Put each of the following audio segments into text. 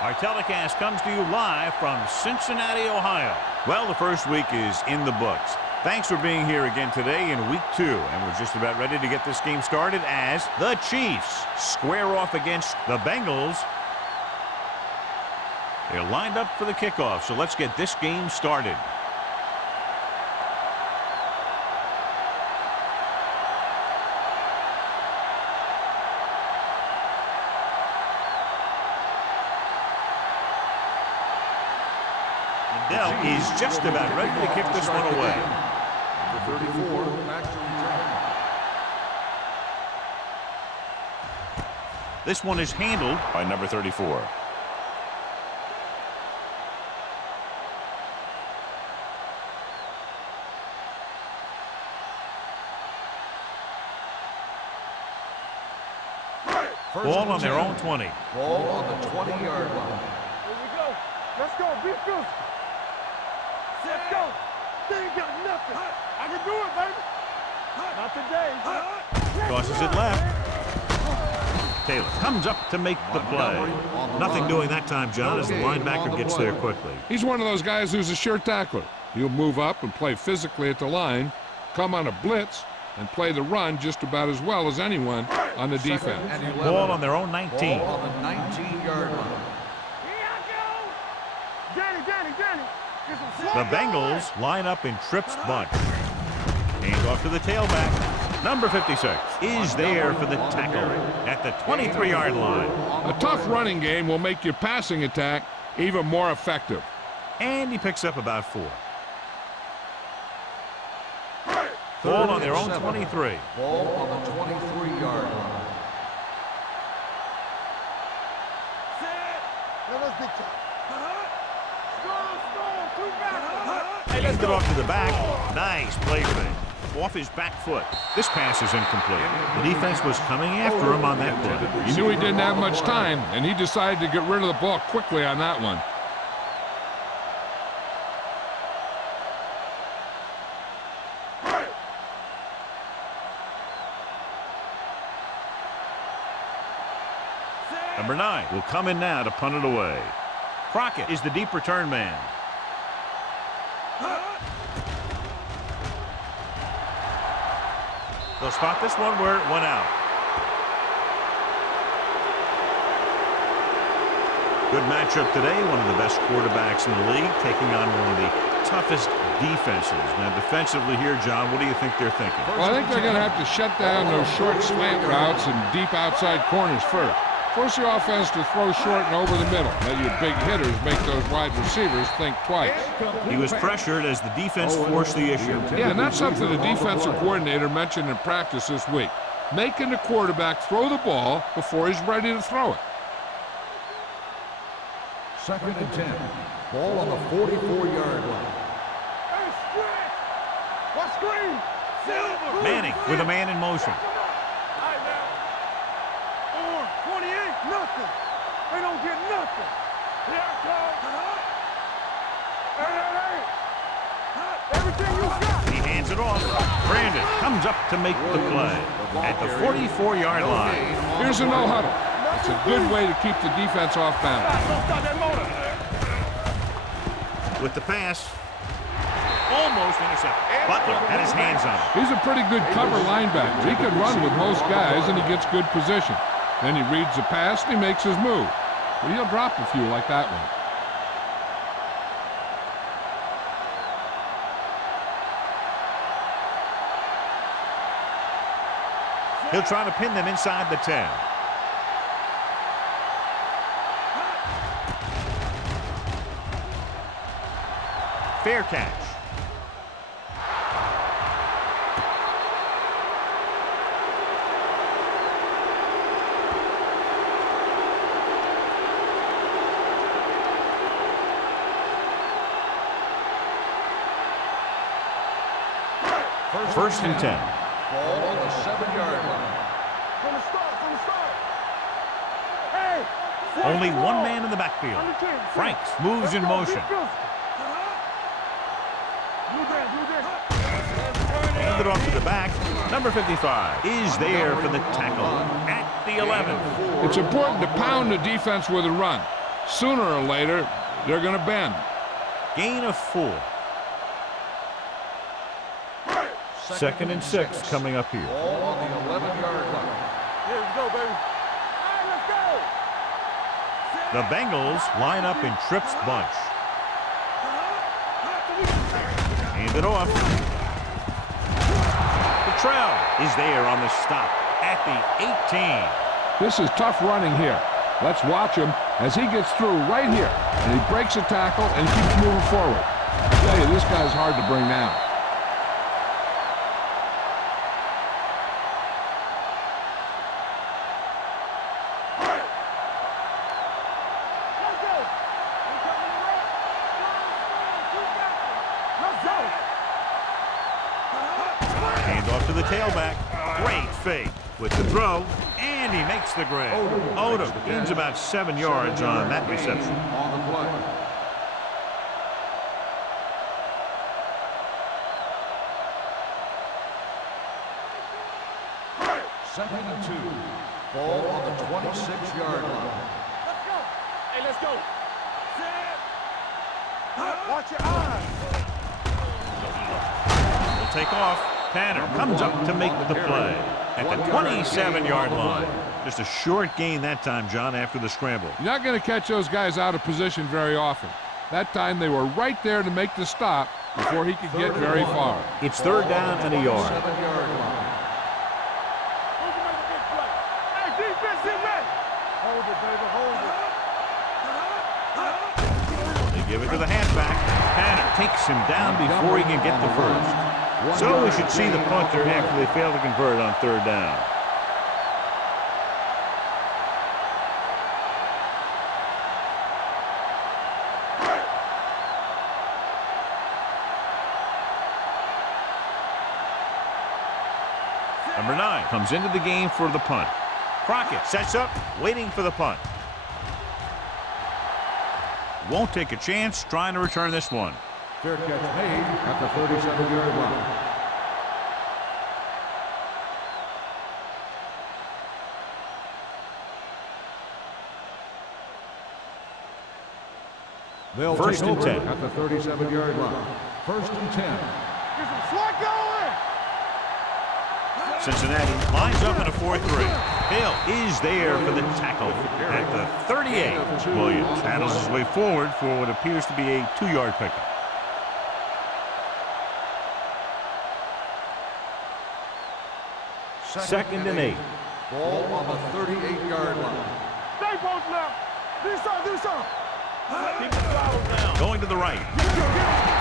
Our telecast comes to you live from Cincinnati, Ohio. Well, the first week is in the books. Thanks for being here again today in week 2. And we're just about ready to get this game started as the Chiefs square off against the Bengals. They're lined up for the kickoff, so let's get this game started. Dell is just about ready to kick this one away. Number 34, back to return. This one is handled by number 34. Ball on their own 20. Ball on the 20-yard line. Here we go. Let's go. Be good. Let's go. They ain't got nothing. I can do it, baby. Not today. Tosses it left. Taylor comes up to make the play. Nothing doing that time, John, as the linebacker gets there quickly. He's one of those guys who's a sure tackler. He'll move up and play physically at the line, come on a blitz, and play the run just about as well as anyone on the defense. Ball on their own 19. Ball on the 19-yard line. Danny. The Bengals line up in Tripp's bunch. Hands off to the tailback. Number 56 is there for the tackle at the 23-yard line. A tough running game will make your passing attack even more effective. And he picks up about 4. Ball on their own 23. Ball on the 23-yard line. Hands it off to the back. Nice play fake. Off his back foot. This pass is incomplete. The defense was coming after him on that play. He knew he didn't have much time, and he decided to get rid of the ball quickly on that one. Number 9 will come in now to punt it away. Crockett is the deep return man. They'll spot this one where it went out. Good matchup today. One of the best quarterbacks in the league taking on one of the toughest defenses. Now defensively here, John, what do you think they're thinking? Well, I think they're going to have to shut down those short slant routes and deep outside corners first. Force the offense to throw short and over the middle. Let your big hitters make those wide receivers think twice. He was pressured as the defense forced the issue. Yeah, and that's something the defensive coordinator mentioned in practice this week. Making the quarterback throw the ball before he's ready to throw it. 2nd and 10. Ball on the 44-yard line. Hey, stretch. What screen? Silver. Manning with a man in motion. Nothing. They don't get nothing. Here I come. Hey. Everything you got. He hands it off. Brandon comes up to make the play at the 44-yard line. Here's a no-huddle. It's a good way to keep the defense off balance. With the pass, almost intercepted. Butler had his hands on it. He's a pretty good cover linebacker. He can run with most guys, and he gets good position. Then he reads the pass, and he makes his move. But he'll drop a few like that one. He'll try to pin them inside the 10. Fair catch. First and 10. Ball on the 7-yard line. From the start. Hey. Only one man in the backfield. Franks moves in motion. Hand it off to the back. Number 55 is there for the tackle at the 11. It's important to pound the defense with a run. Sooner or later, they're going to bend. Gain of 4. 2nd and 6 coming up here. Ball on the 11-yard line. Here we go, baby. All right, let's go. The Bengals line up in trips bunch. Hand it off. The trail is there on the stop at the 18. This is tough running here. Let's watch him as he gets through right here. And he breaks a tackle and keeps moving forward. I tell you, this guy's hard to bring down. Hand off to the tailback. Great fake with the throw, and he makes the grab. Odom gains about 7 yards on that reception. On the play. Second and 2. Ball on the 26-yard line. Let's go. Hey, let's go. Watch your eyes. Will take off. Tanner comes up to make the play at the 27-yard line. Just a short gain that time, John, after the scramble. You're not going to catch those guys out of position very often. That time they were right there to make the stop before he could get very far. It's 3rd down and a yard. 7-yard line. Who's gonna make a big play? Hey, defense, get ready. Hold it, baby, hold it. They give it to the halfback. Tanner takes him down before he can get the first. So we should see the punter after they fail to convert on 3rd down. Number 9 comes into the game for the punt. Crockett sets up, waiting for the punt. Won't take a chance, trying to return this one. Fair catch made at the 37-yard line. They'll First take and over 10. at the 37-yard line. First and 10. Get some slot going. Cincinnati lines up in a 4-3. Hill is there for the tackle at the 38. Williams paddles his way forward for what appears to be a 2-yard pickup. Second and 8. Ball on the 38-yard line. Stay post now. Do something. Keep the foul down. Going to the right.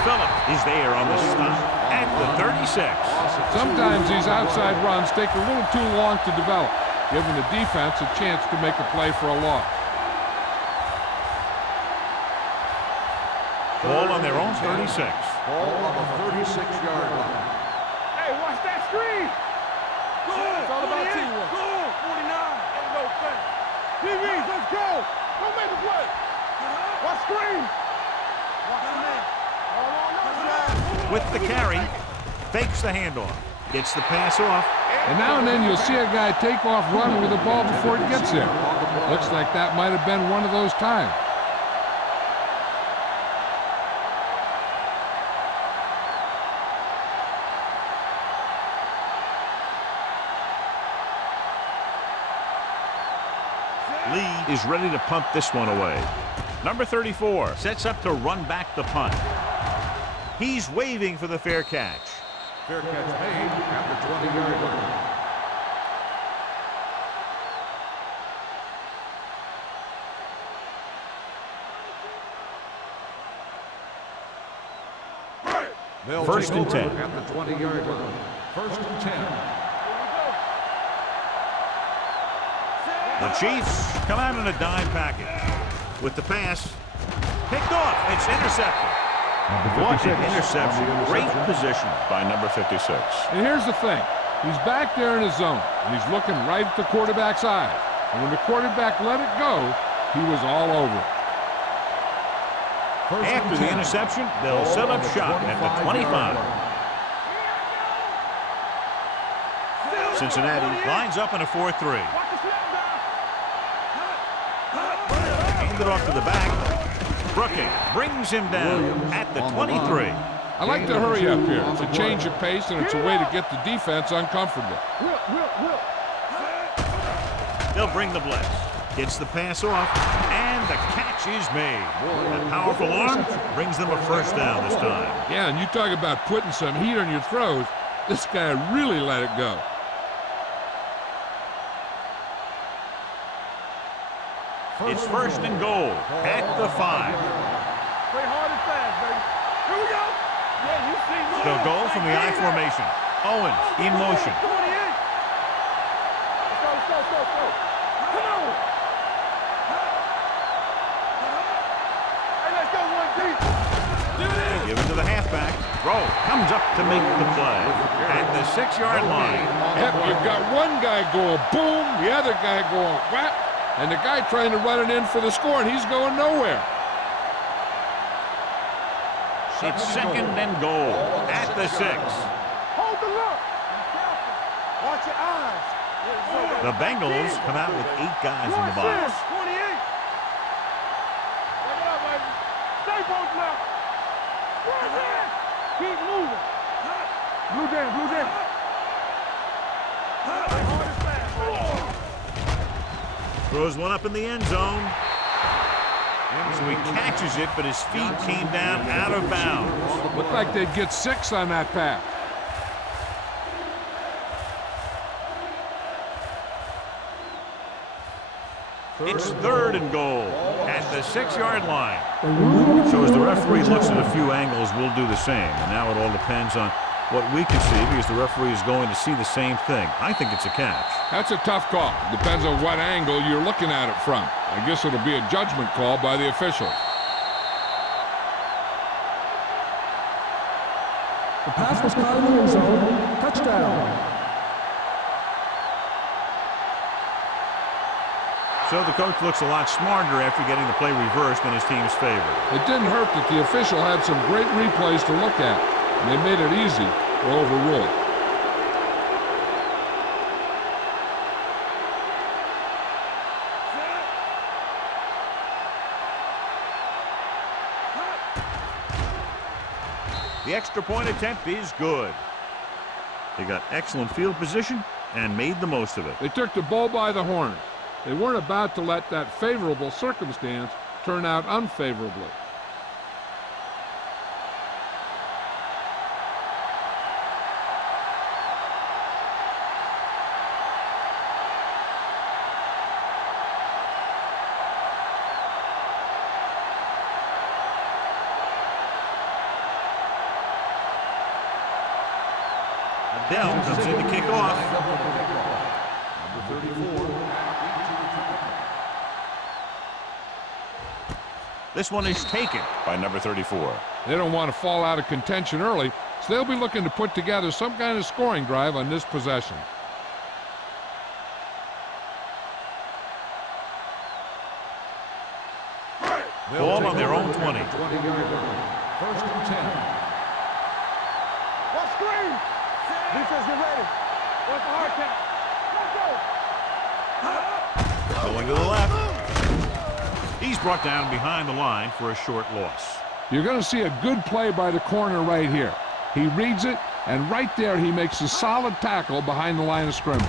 Phillip is there on the stop at the 36. Sometimes these outside runs take a little too long to develop, giving the defense a chance to make a play for a loss. Ball on their own 36. Ball on the 36-yard line. Hey, watch that screen. It's all about teamwork. 49. Ain't no thing. DBs, let's go. Don't make a play. Watch screen. Watch the man. All on us, man. With the carry, fakes the handoff, gets the pass off. And now and then you'll see a guy take off running with the ball before it gets there. Looks like that might have been one of those times. Lee is ready to punt this one away. Number 34 sets up to run back the punt. He's waving for the fair catch. Fair catch made at the 20-yard line. They'll First take and over 10. at the 20-yard line. First and 10. The Chiefs come out in a dime package. With the pass, picked off. It's intercepted. What an interception. Great position by number 56. And here's the thing. He's back there in his zone, and he's looking right at the quarterback's eye. And when the quarterback let it go, he was all over it. After the interception, they'll set up shop at the 25. Cincinnati lines up in a 4-3. hand it off to the back. Brooking brings him down at the 23. I like to hurry up here. It's a change of pace, and it's a way to get the defense uncomfortable. They'll bring the blitz. Gets the pass off, and the catch is made. That powerful arm brings them a first down this time. Yeah, and you talk about putting some heat on your throws. This guy really let it go. It's first and goal at the 5. Play hard and fast, baby. Here we go. Yeah, you see. They'll go from the I formation. Owens in motion. 28. Let's go. Come on. Hey, let's go one deep. Give it to the halfback. Rowe comes up to make the play at the 6-yard line. Yep, you've got one guy going boom, the other guy going whap, and the guy trying to run it in for the score, and he's going nowhere. It's second and goal at the 6. Hold the look. Watch your eyes. The Bengals come out with 8 guys in the box. 28. Take it up, baby. Stay both left. Keep moving. Blue down. Throws one up in the end zone. So he catches it, but his feet came down out of bounds. Looked like they'd get 6 on that pass. It's third and goal at the 6-yard line. So as the referee looks at a few angles, we'll do the same. And now it all depends on what we can see, because the referee is going to see the same thing. I think it's a catch. That's a tough call. Depends on what angle you're looking at it from. I guess it'll be a judgment call by the officials. The pass was caught in the end zone. Touchdown. So the coach looks a lot smarter after getting the play reversed in his team's favor. It didn't hurt that the official had some great replays to look at, and they made it easy to overrule it. The extra point attempt is good. They got excellent field position and made the most of it. They took the bull by the horns. They weren't about to let that favorable circumstance turn out unfavorably. Adele comes in to kick off. Number 34. This one is taken by number 34. They don't want to fall out of contention early, so they'll be looking to put together some kind of scoring drive on this possession. Ball on their own 20. 20-yard line. First and 10. What screen? Defense, get ready. What's the hard count? Let's go. Going to the left. He's brought down behind the line for a short loss. You're going to see a good play by the corner right here. He reads it, and right there he makes a solid tackle behind the line of scrimmage.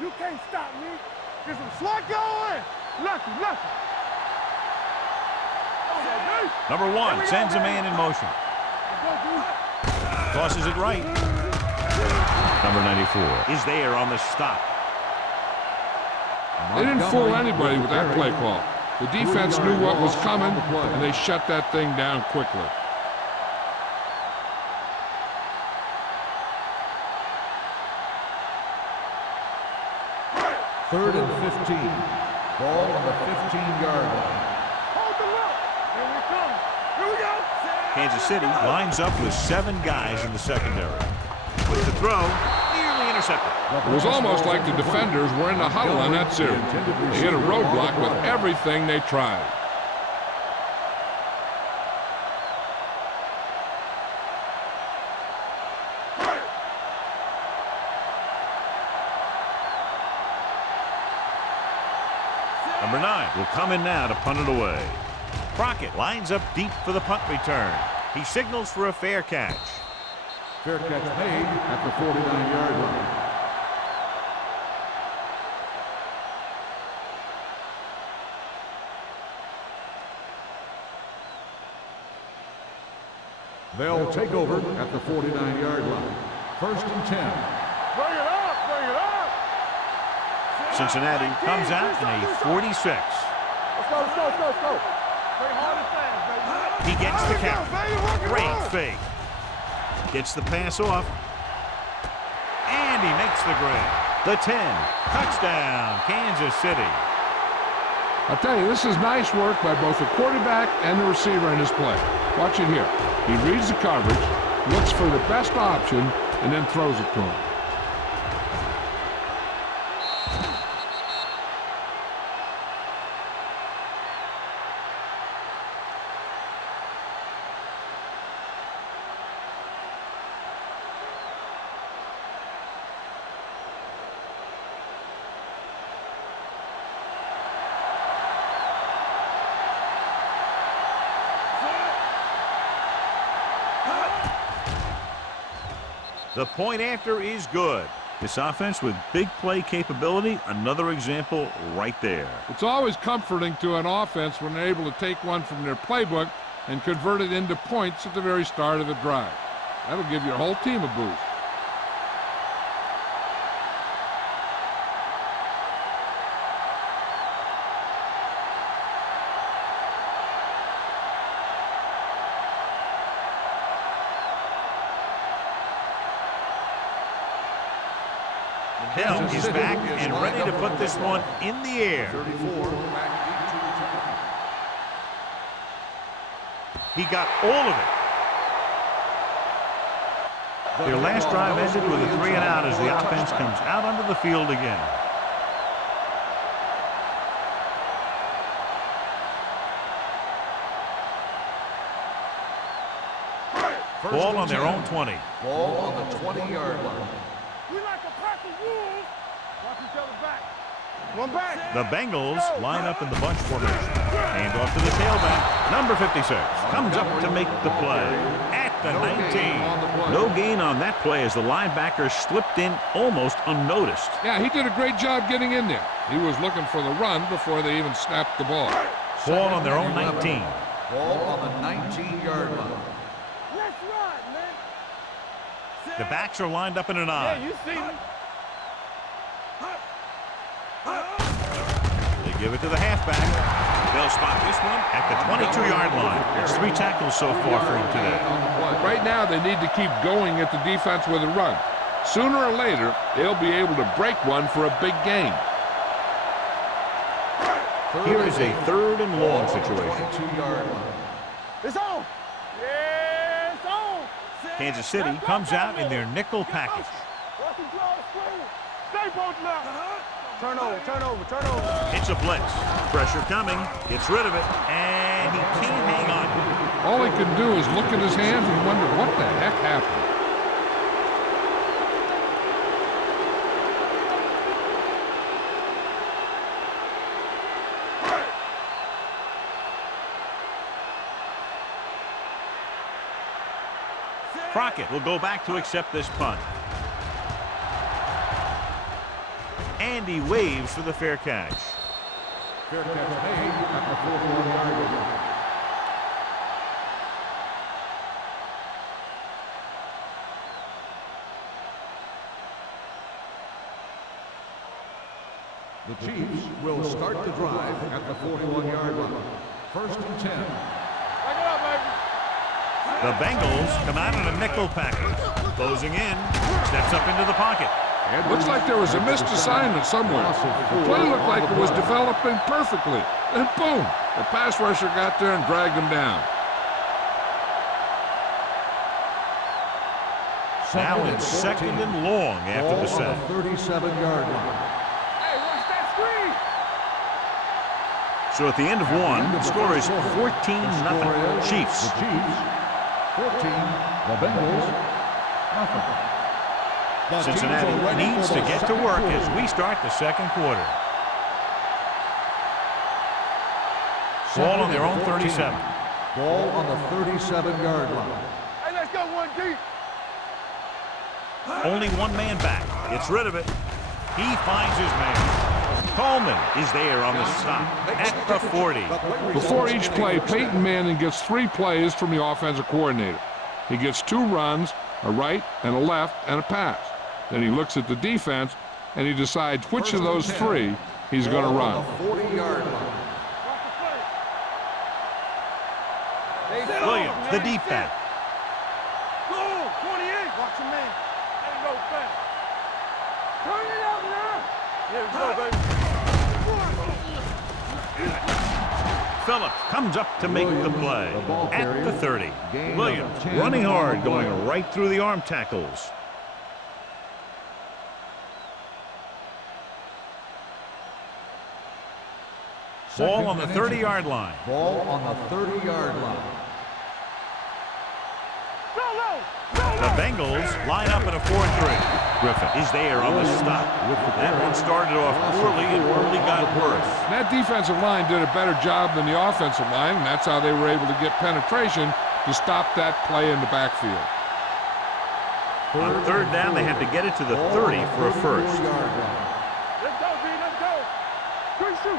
You can't stop me. There's some slot going. Lucky. Number 1 sends a man in motion. Tosses it right. Number 94 is there on the stop. They didn't fool anybody with that play call. The defense knew what was coming, and they shut that thing down quickly. Third and 15. Ball on the 15-yard line. Hold the look. Here we come. Here we go. Kansas City lines up with 7 guys in the secondary. With the throw, nearly intercepted. It was almost like the defenders were in the huddle on that series. They hit a roadblock with everything they tried. Number 9 will come in now to punt it away. Crockett lines up deep for the punt return. He signals for a fair catch. Fair catch made at the 49-yard line. They'll take over at the 49-yard line. 1st and 10. Bring it up, bring it up. Cincinnati comes out in a 46. Let's go, let's go, let's go, let's go. Play hard and fast, baby. He gets the count. Baby, Great fake. Gets the pass off. And he makes the grab. The 10. Touchdown, Kansas City. I'll tell you, this is nice work by both the quarterback and the receiver in his play. Watch it here. He reads the coverage, looks for the best option, and then throws it to him. The point after is good. This offense with big play capability, another example right there. It's always comforting to an offense when they're able to take one from their playbook and convert it into points at the very start of the drive. That'll give your whole team a boost. Hill is back and ready to put this one in the air. 34, back deep to the 10. He got all of it. Their last drive ended with a 3 and out as the offense comes out onto the field again. Ball on their own 20. Ball on the 20-yard line. We like a pack of wolves. Watch each other back. One back. The Bengals line up in the bunch formation. Hand off to the tailback. Number 56 comes up to make the play at the 19. No gain on that play as the linebacker slipped in almost unnoticed. Yeah, he did a great job getting in there. He was looking for the run before they even snapped the ball. Ball on their own 19. Ball on the 19-yard line. Let's run, man. The backs are lined up in an Yeah, eye. you see me. They give it to the halfback. They'll spot this one at the 22-yard line. It's 3 tackles so far for him today. Right now, they need to keep going at the defense with a run. Sooner or later, they'll be able to break one for a big gain. Here is a 3rd and long situation. 22-yard line. It's on. Yeah, it's on. Kansas City comes out in their nickel package. Stay both left. Turn over, turn over, turn over. It's a blitz. Pressure coming. Gets rid of it. And he can't hang on. All he can do is look at his hands and wonder what the heck happened. Crockett will go back to accept this punt. And he waves for the fair catch. Fair catch made at the 41-yard line. The Chiefs will start the drive at the 41-yard line. 1st and 10. Back it up, baby. The Bengals come out in a nickel package. Closing in. Steps up into the pocket. It looks like there was a missed assignment somewhere. The play looked like it was developing perfectly. And boom, the pass rusher got there and dragged him down. Now it's 2nd and long after the Ball on sack. the 37-yard line. Hey, watch that screen. So at the end of one, the score is 14-0 Chiefs. The Chiefs, 14. The Bengals, nothing. Cincinnati needs to get to work as we start the 2nd quarter. Ball on their own 37. Ball on the 37-yard line. Hey, let's go one deep. Only one man back. Gets rid of it. He finds his man. Coleman is there on the stop at the 40. Before each play, Peyton Manning gets 3 plays from the offensive coordinator. He gets 2 runs, a right and a left, and a pass. Then he looks at the defense, and he decides which of those 3 he's going to run. 40-yard line. Williams, the deep back. Go, 28. Watch your man. Ain't no back. Turn it up now. Here we go, baby. Phillips comes up to make the play at the 30. Williams running hard, going right through the arm tackles. Ball on the 30-yard line. Ball on the 30-yard line. The Bengals line up in a 4-3. Griffin is there on the stop. That one started off poorly and only got worse. That defensive line did a better job than the offensive line, and that's how they were able to get penetration to stop that play in the backfield. On 3rd down, they had to get it to the 30 for a first. Let's go, B, let's go. Quick shoot.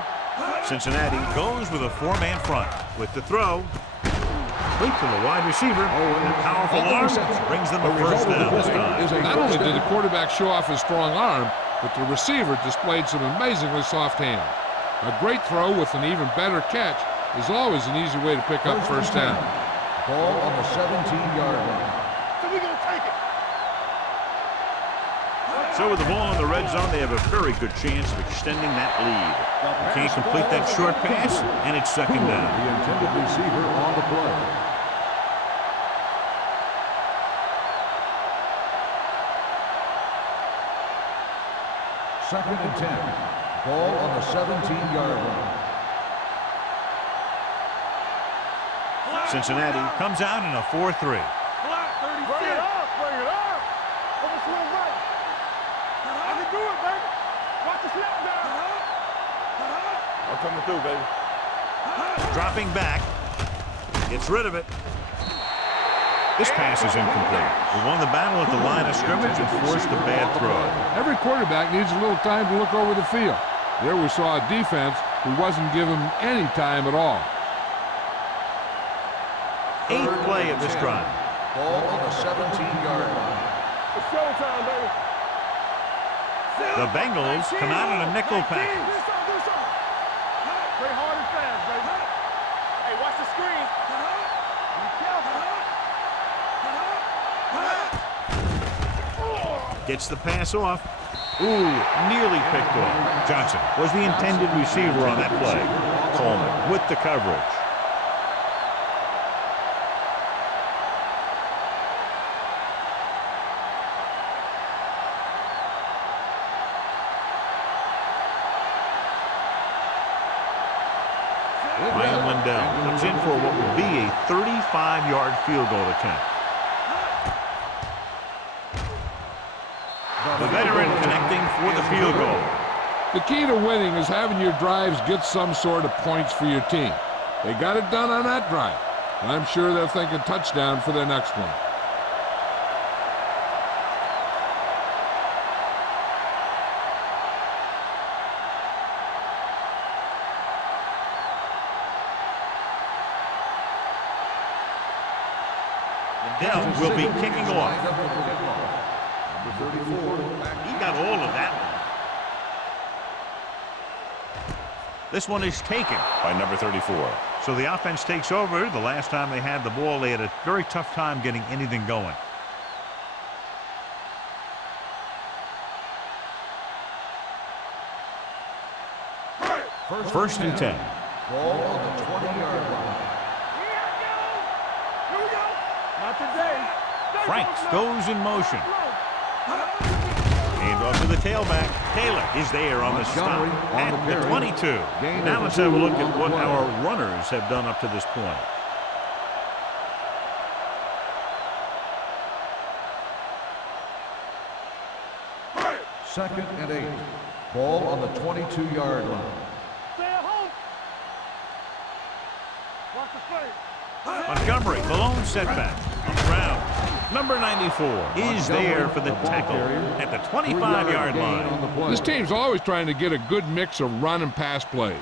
Cincinnati goes with a 4-man front. With the throw, complete to the wide receiver. And a powerful arm brings them a first down this time. Not only did the quarterback show off his strong arm, but the receiver displayed some amazingly soft hands. A great throw with an even better catch is always an easy way to pick up first down. Ball on the 17-yard line. So we gonna take it. So with the ball in the red zone, they have a very good chance of extending that lead. They can't complete that short pass, and it's 2nd down. The intended receiver on the play. Second and 10. Ball on the 17-yard line. Cincinnati comes out in a 4-3. Bring it up, bring it up. Over to the right. I can do it, baby. Watch the snap down. I'm coming through, baby. Dropping back. Gets rid of it. This pass is incomplete. We won the battle at the line of scrimmage and forced a bad throw. Every quarterback needs a little time to look over the field. There we saw a defense who wasn't given any time at all. 8th play of this drive. Ball on the 17-yard line. It's showtime, baby. The Bengals come out in a nickel package. Play hard and fast, baby. Hey, watch the screen. Be careful. Gets the pass off. Ooh, nearly picked off. Johnson was the intended receiver on that play. Coleman with the coverage. Ryan Lindell comes in for what would be a 35-yard field goal attempt. The veteran connecting for the field goal. The key to winning is having your drives get some sort of points for your team. They got it done on that drive. And I'm sure they're thinking touchdown for their next one. Lindell will be kicking off. Number 34. He got all of that one. This one is taken by number 34. So the offense takes over. The last time they had the ball, they had a very tough time getting anything going. First and 10. Ball on the 20-yard line. Not today. Franks goes in motion. Hand off to the tailback. Taylor is there on the stop at the 22. Now let's have a look at what our runners have done up to this point. Second and 8. Ball on the 22-yard line. Montgomery, the lone setback. On the ground. Number 94 is there for the tackle at the 25-yard line. This team's always trying to get a good mix of run and pass plays.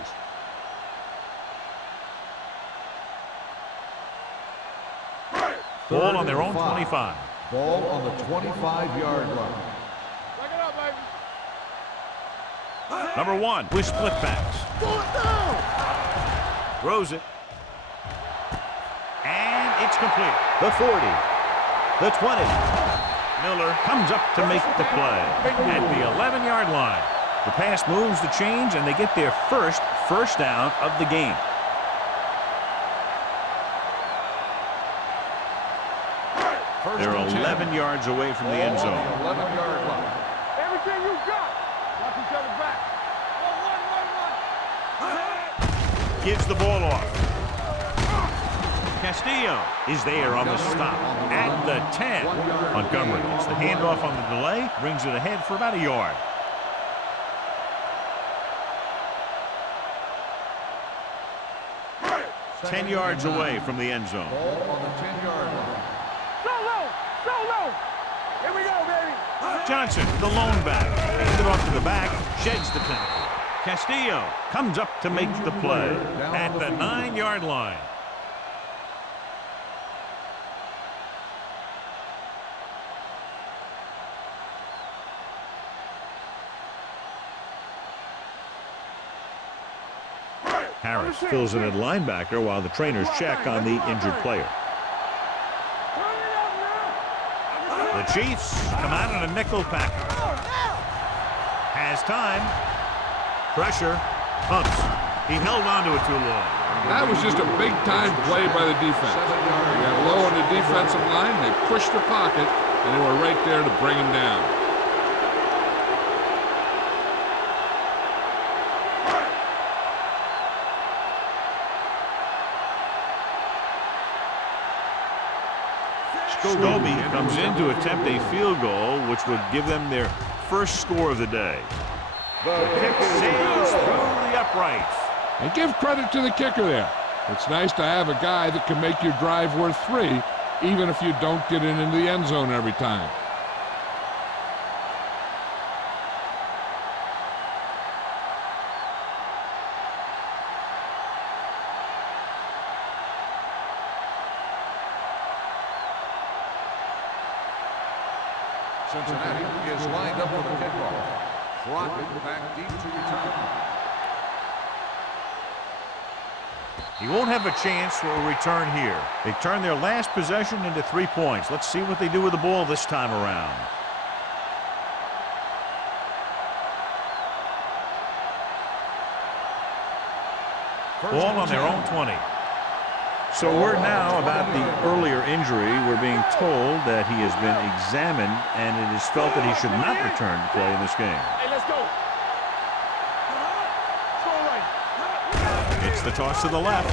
Ball on their own 25. Ball on the 25-yard line. Back it up, baby. Number 1 with split backs. Throws it. And it's complete. The 40. The 20. Miller comes up to make the play at the 11-yard line. The pass moves the chains, and they get their first down of the game. They're 11 yards away from the end zone. 11-yard line. Everything you got. Watch each other back. Run. Gives the ball off. Castillo is there on the stop at the 10. Montgomery gets the handoff on the delay, brings it ahead for about a yard. Ten yards away from the end zone. Ball on the 10-yard line. Solo. Here we go, baby. Johnson, the lone back, hands it off to the back, sheds the tackle. Castillo comes up to make the play at the 9-yard line. Harris fills in at linebacker while the trainers check on the injured player. The Chiefs come out in a nickel pack. Has time. Pressure. Pumps. He held on to it too long. That was just a big-time play by the defense. They got low on the defensive line, they pushed the pocket, and they were right there to bring him down. Scobie comes in to attempt a field goal, which would give them their first score of the day. The kick sails through the uprights. And give credit to the kicker there. It's nice to have a guy that can make your drive worth 3, even if you don't get it into the end zone every time. Cincinnati is lined up for the kickoff. Crockett back deep to return. He won't have a chance for a return here. They turn their last possession into 3 points. Let's see what they do with the ball this time around. Ball on their own 20. So word now about the earlier injury. We're being told that he has been examined, and it is felt that he should not return to play in this game. Hey, let's go. It's the toss to the left.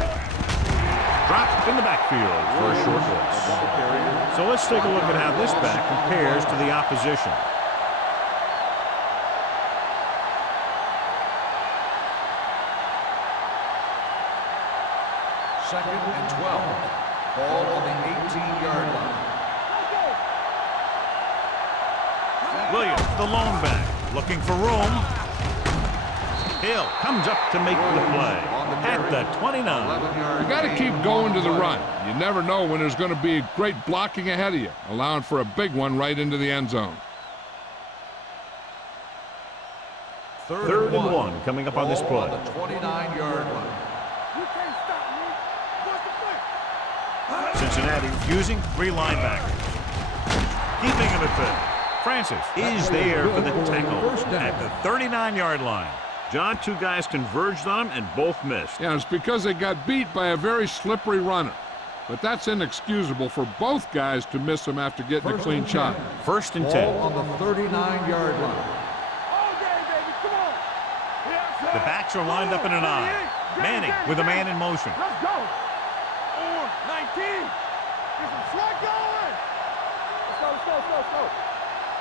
Dropped in the backfield for a short loss. So let's take a look at how this back compares to the opposition. Second and 12. Ball on the 18-yard line. Williams, the lone back, looking for room. Hill comes up to make the play at the 29. You got to keep going to the run. You never know when there's going to be great blocking ahead of you, allowing for a big one right into the end zone. Third and one coming up on this play. On the 29-yard line. You can't stop me. What's the play? Cincinnati using 3 linebackers. Keeping him at bay. Francis is there for the tackle at the 39-yard line. John, 2 guys converged on him and both missed. Yeah, it's because they got beat by a very slippery runner. But that's inexcusable for both guys to miss him after getting a clean shot. First and Ball 10. on the 39-yard line. All day, baby. Come on. Yes, sir. The backs are lined up in an eye. Manning with a man in motion. Let's go. On 19. Get some sweat going. Let's go.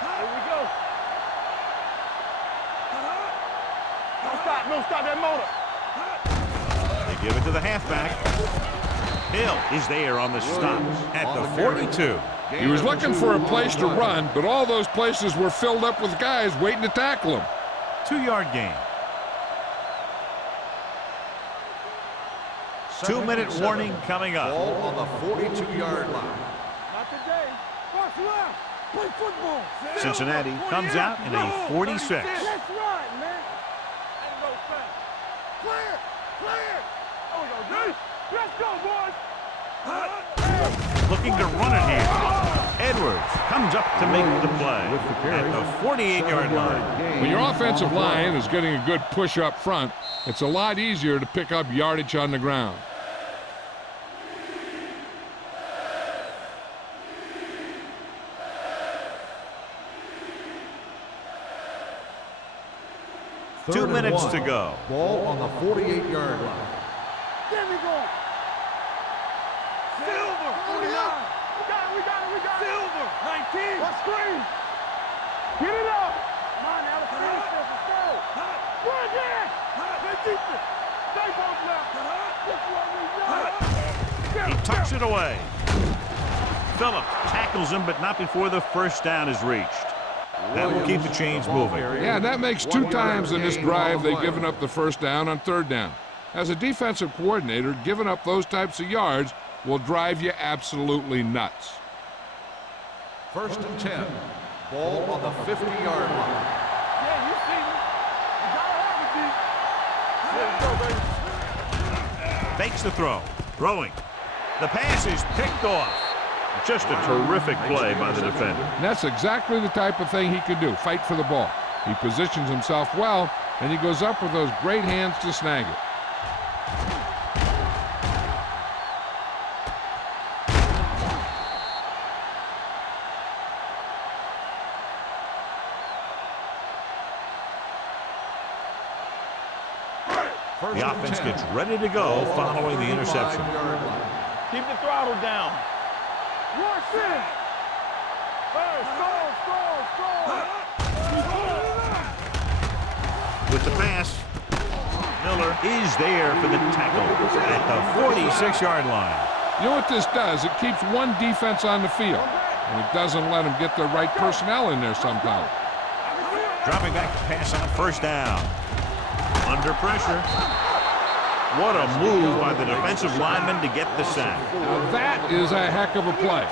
Here we go. Don't stop that motor. They give it to the halfback. Hill is there on the stop at the 42. He was looking for a place to run, but all those places were filled up with guys waiting to tackle him. 2-yard gain. 2-minute warning coming up. Ball on the 42-yard line. Not today. Watch left. Play football. Cincinnati comes out in a 46. That's right, man. Ain't no thing. Clear. Clear. Oh, we go, D. Let's go, boys. Looking to run it here. Edwards comes up to make the play at the 48-yard line. When your offensive line is getting a good push up front, it's a lot easier to pick up yardage on the ground. Two minutes to go. Ball on the 48-yard line. There we go. Silver. 49. We got it. Silver. 19. Let's screen. Get it up. Come on now. Let's finish this. Let's go. Run again. Play defense. Stay both left. This is what we know. He tucks it away. Phillips tackles him, but not before the first down is reached. That will keep the chains moving. Yeah, that makes 2 times in this drive they've given up the first down on 3rd down. As a defensive coordinator, giving up those types of yards will drive you absolutely nuts. 1st and 10. Ball on the 50-yard line. Yeah, you see me. You gotta have it, D. There you go, baby. Fakes the throw. Throwing. The pass is picked off. Just a terrific play by the defender. And that's exactly the type of thing he could do, fight for the ball. He positions himself well, and he goes up with those great hands to snag it. The offense gets ready to go following the interception. Keep the throttle down. Watch it. Hey, score. With the pass, Miller is there for the tackle at the 46-yard line. You know what this does? It keeps one defense on the field, and it doesn't let them get the right personnel in there sometimes. Dropping back to pass on 1st down. Under pressure. What a move by the defensive lineman to get the sack. Now that is a heck of a play.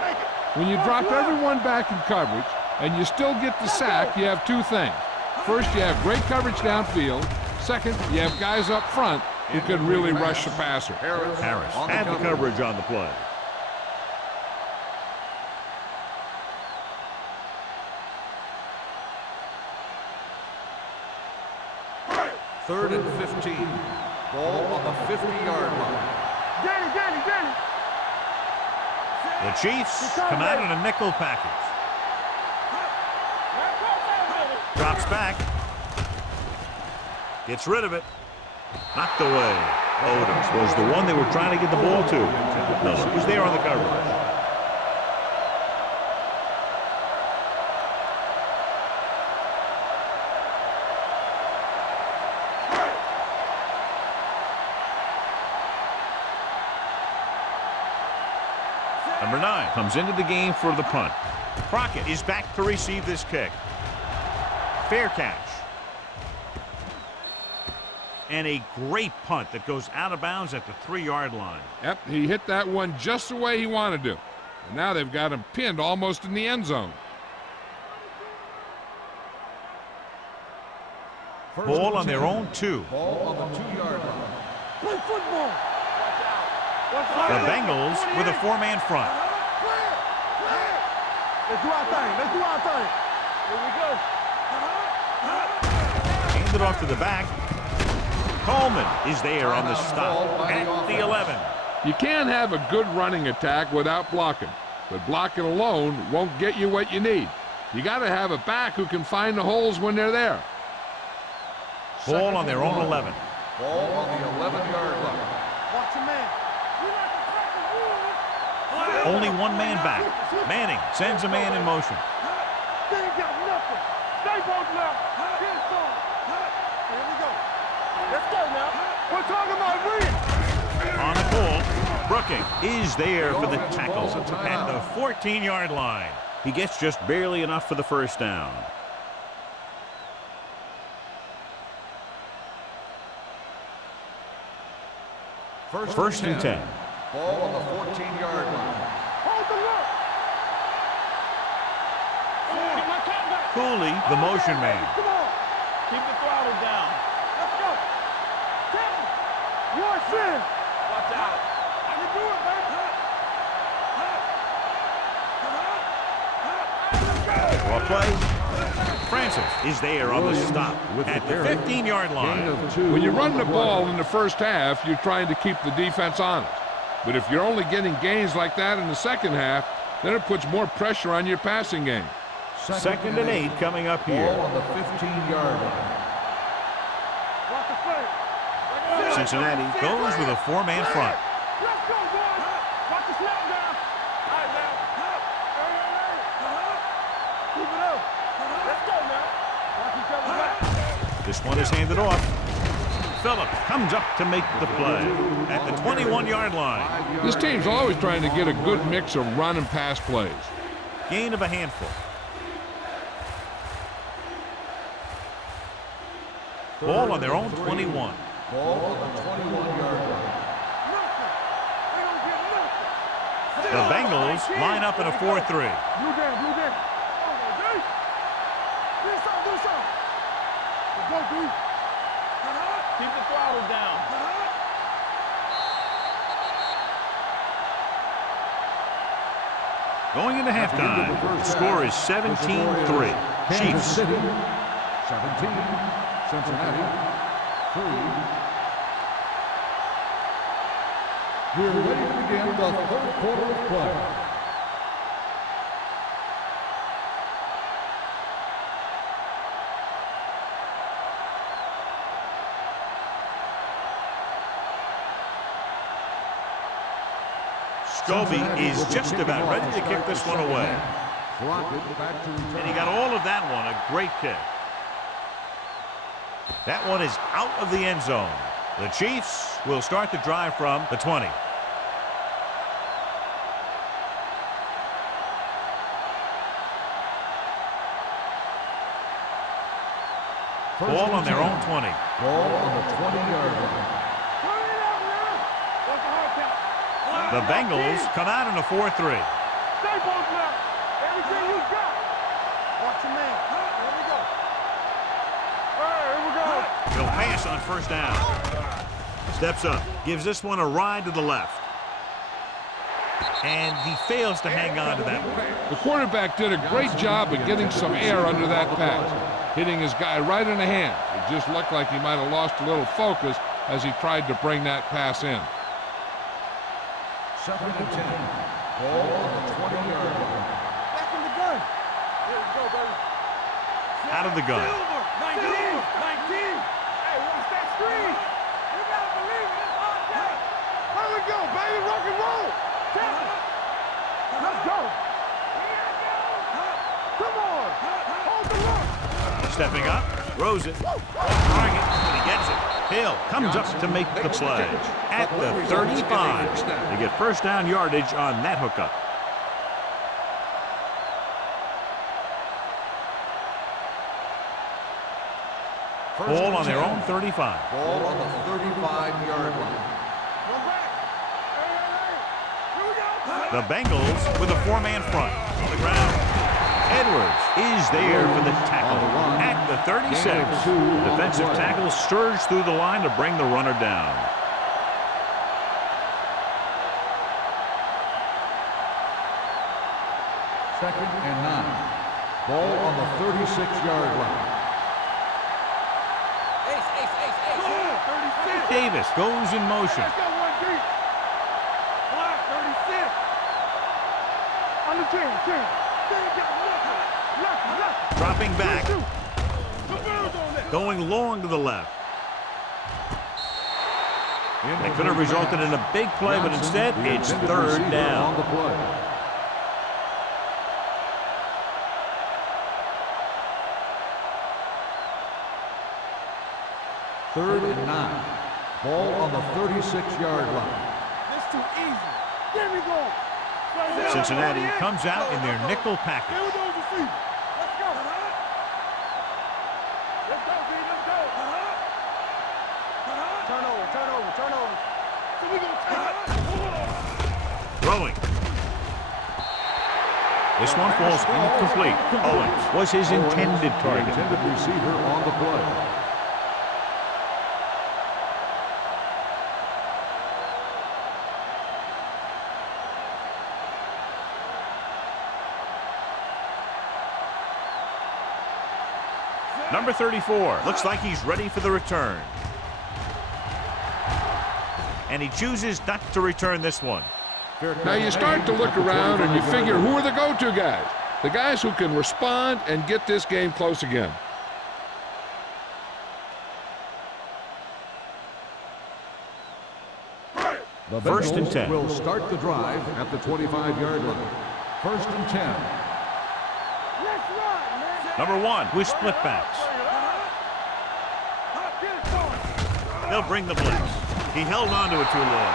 When you drop everyone back in coverage and you still get the sack, you have 2 things. First, you have great coverage downfield. Second, you have guys up front who can really rush the passer. Harris had the coverage on the play. Third and 15. Ball on the 50-yard line. Danny. The Chiefs come out in a nickel package. Drops back. Gets rid of it. Knocked away. Odoms was the one they were trying to get the ball to. Miller was there on the coverage. Number 9 comes into the game for the punt. Crockett is back to receive this kick. Fair catch. And a great punt that goes out of bounds at the 3-yard line. Yep, he hit that one just the way he wanted to. And now they've got him pinned almost in the end zone. Ball on their own 2. Ball on the 2-yard line. Play football. The Bengals with a 4-man front. Let's do our thing. Here we go. Hand it off to the back. Coleman is there on the stop at the 11. You can't have a good running attack without blocking, but blocking alone won't get you what you need. You got to have a back who can find the holes when they're there. Ball on their own 11. Ball on the 11-yard line. Watch your man. Only 1 man back. Manning sends a man in motion. They ain't got nothing. Stay both left. Get some. Here we go. Let's go now. We're talking about reading. On the pull. Brooking is there for the tackle at the 14-yard line. He gets just barely enough for the first down. First and 10. Ball on the 14-yard line. Hold the look. Cooley, the motion man. Come on. Keep the throttle down. Let's go. Captain. Watch in. Watch out. I can do it, baby. Well played. Francis is there on the stop at the 15-yard line. When you run the ball in the first half, you're trying to keep the defense honest. But if you're only getting gains like that in the second half, then it puts more pressure on your passing game. Second and 8 coming up here. Ball on the 15-yard line. Watch the play. Cincinnati goes with a 4-man front. Let's go, boys. Watch the snap down. All right, now. Hey. Keep it up. Let's go, now. Watch each other back. This one is handed off. Phillip comes up to make the play at the 21-yard line. This team's always trying to get a good mix of run and pass plays. Gain of a handful. Ball on their own 21. Ball on the 21-yard line. The Bengals line up in a 4-3. Blue down, blue down. Do something. Let's go, D. Keep the throttle down. Going into halftime, the score is 17-3. Kansas Chiefs. City, 17. Cincinnati, 3. We're ready to begin the third quarter of play. Scobie is just about ready to kick this one away. And he got all of that one, a great kick. That one is out of the end zone. The Chiefs will start the drive from the 20. Ball on their own 20. Ball on the 20-yard line. The Bengals come out in a 4-3. Stay both left. Everything you got. Watch your man. Here we go. All right, here we go. He'll pass on first down. Steps up. Gives this one a ride to the left. And he fails to hang on to that one. The quarterback did a great job of getting some air under that pass, hitting his guy right in the hand. It just looked like he might have lost a little focus as he tried to bring that pass in. 2nd and 10. Ball on the 20-yard line. Back in the gun. Here we go, baby. Out of the gun. 19. Hey, watch that screen. You gotta believe it. It's on deck. Here we go, baby. Rock and roll. Let's go. Come on. Hold the look. Stepping up. Throws it. Target. And he gets it. Hill comes up to make the play at the 35 to get first down yardage on that hookup. Ball on their own 35. Ball on the 35-yard line. Go back. Here we go. The Bengals with a 4-man front on the ground. Edwards is there for the tackle at the 36. Defensive tackle surged through the line to bring the runner down. Second and 9. Ball on the 36-yard line. Davis goes in motion. Let's go, one deep. Block, 36. On the 10. Dropping back. Going long to the left. That could have resulted in a big play, but instead it's third down. On the play. Third and 9. Ball on the 36-yard line. This too easy. There we go. Cincinnati comes out in their nickel package. Here we go, receiver. Let's go. Let's go, B. Let's go. Turnover, turnover, turnover. So we gonna take it. Throwing. This one falls incomplete. Owens was his intended target. Intended receiver on the play. Number 34 looks like he's ready for the return. And he chooses not to return this one. Now you start to look around and you figure, who are the go-to guys? The guys who can respond and get this game close again. The First and Bengals 10. will start the drive at the 25-yard line. First and 10. Let's run, man. Number 1 with split backs. They'll bring the blitz. He held on to it too long,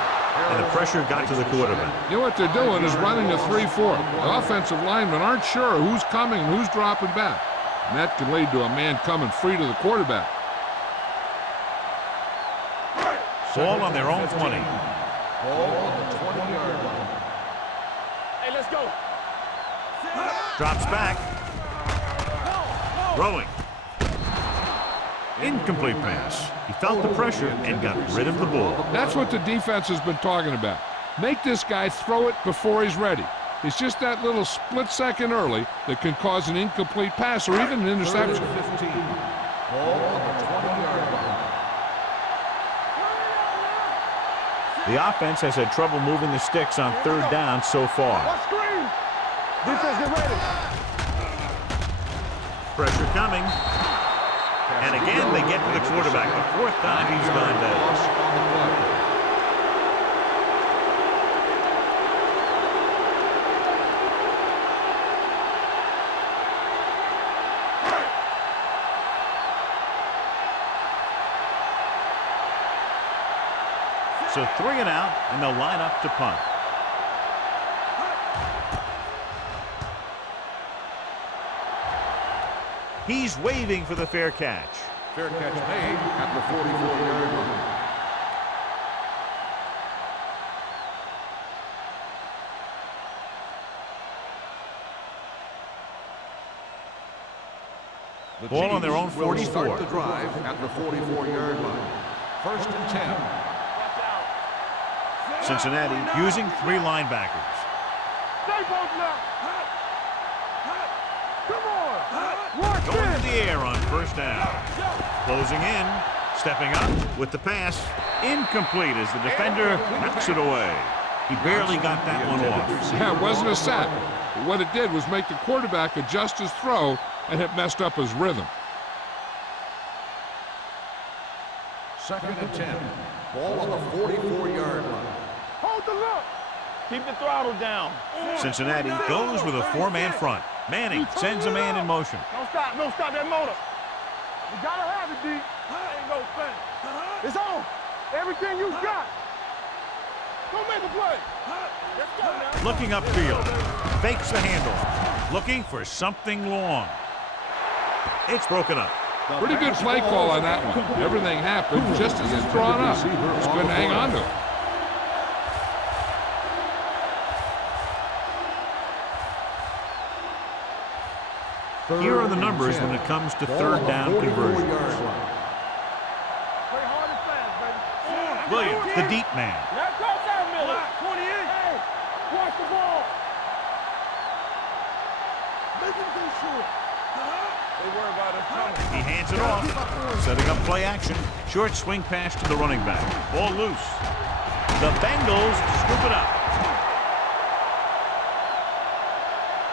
and the pressure got to the quarterback. You know what they're doing is running a 3-4. The offensive linemen aren't sure who's coming and who's dropping back. And that can lead to a man coming free to the quarterback. Ball on their own 20. Ball on the 20-yard line. Hey, let's go. Drops back. Throwing. Incomplete pass. He felt the pressure and got rid of the ball. That's what the defense has been talking about. Make this guy throw it before he's ready. It's just that little split second early that can cause an incomplete pass or even an interception. 15. Ball on the 20-yard line. The offense has had trouble moving the sticks on third down so far. What screen? Defense, get ready. Pressure coming. And again, they get to the quarterback. The fourth time he's gone down. Loss on the play. So 3 and out, and they'll line up to punt. He's waving for the fair catch. Fair catch made at the 44-yard line. The Ball on their own Chiefs will 44. start the drive at the 44-yard line. First and 10. Cincinnati using 3 linebackers. Stay both now. Come on. Watch Going to this. the air on first down. Closing in. Stepping up with the pass. Incomplete as the defender knocks it away. He barely got that one off. Yeah, it wasn't a sack. But what it did was make the quarterback adjust his throw, and it messed up his rhythm. Second and 10. Ball on the 44-yard line. Hold the look. Keep the throttle down. Cincinnati goes with a 4-man front. Manning sends a man in motion. Don't stop that motor. You gotta have it, D. Ain't no thing. It's on. Everything you got. Don't make a play. Let's go now. Looking upfield. Fakes the handoff. Looking for something long. It's broken up. Pretty good play call on that one. Everything happened just as it's drawn up. Just couldn't hang on to it. Here are the numbers when it comes to third down conversions. Play hard and fast, baby. Williams, the deep man. Now cross out, Miller. 28. Hey, watch the ball. Make him go short. They worry about us coming. He hands it off. Setting up play action. Short swing pass to the running back. Ball loose. The Bengals scoop it up.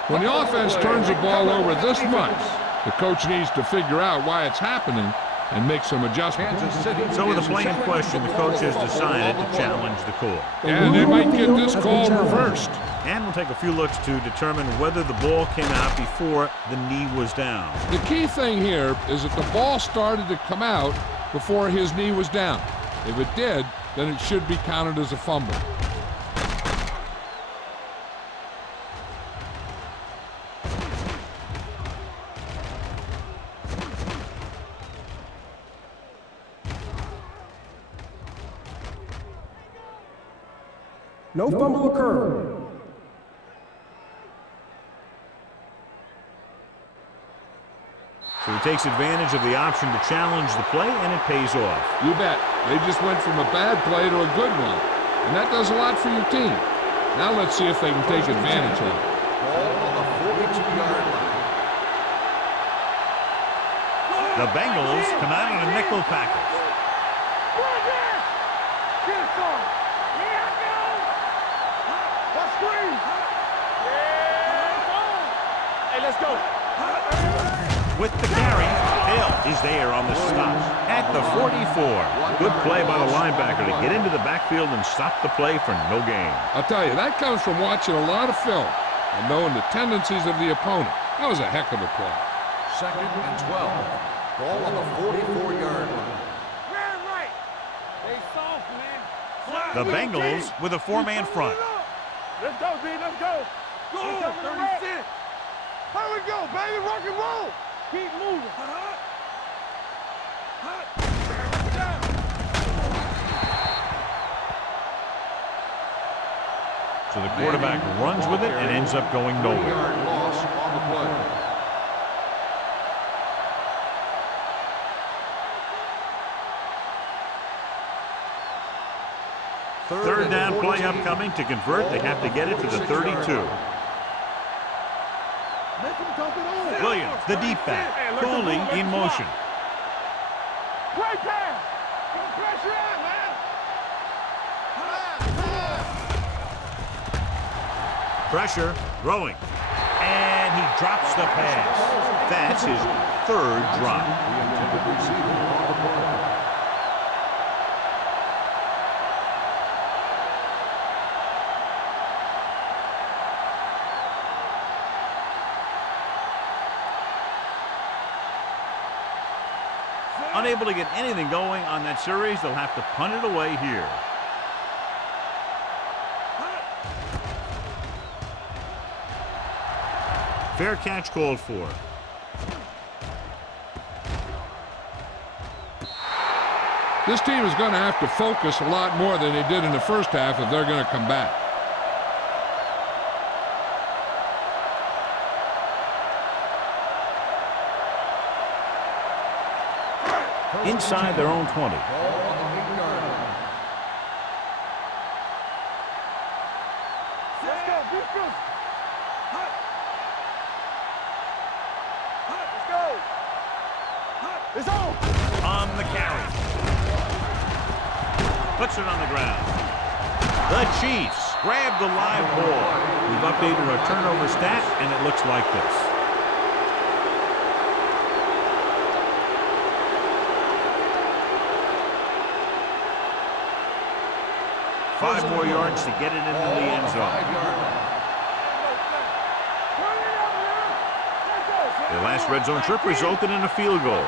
When the offense turns the ball over this much, the coach needs to figure out why it's happening and make some adjustments. Kansas City. So with a play in question, the coach has decided to challenge the call. And they might get this call reversed. And we'll take a few looks to determine whether the ball came out before the knee was down. The key thing here is that the ball started to come out before his knee was down. If it did, then it should be counted as a fumble. No fumble occurred. So he takes advantage of the option to challenge the play, and it pays off. You bet. They just went from a bad play to a good one. And that does a lot for your team. Now let's see if they can take advantage of it. Ball on the 42-yard line. The Bengals come out in a nickel package. Hey, let's go. With the carry, Hill is there on the stop at the 44. Good play by the linebacker to get into the backfield and stop the play for no gain. I'll tell you, that comes from watching a lot of film and knowing the tendencies of the opponent. That was a heck of a play. 2nd and 12. Ball on the 44-yard line. They soft, man. The Bengals with a four-man front. Let's go, B. Let's go. Go. 36. How we go, baby? Rock and roll. Keep moving. So the quarterback runs with it and ends up going nowhere. 4-yard loss on the play. Third down play upcoming. To convert, they have to get it to the 32. Williams, the deep back. Cooley in motion. Play pass. Get pressure on, man. Pressure, throwing. And he drops the pass. That's his third drop. The intended receiver on the play. Unable to get anything going on that series, they'll have to punt it away here. Fair catch called for. This team is going to have to focus a lot more than they did in the first half if they're going to come back. Inside their own 20. Ball on the 8-yard line. Let's go. Let's go. It's on. On the carry. Puts it on the ground. The Chiefs grab the live ball. We've updated our turnover stat, and it looks like this. 5 more yards to get it into the end zone. 5-yard line. Their last red zone trip resulted in a field goal.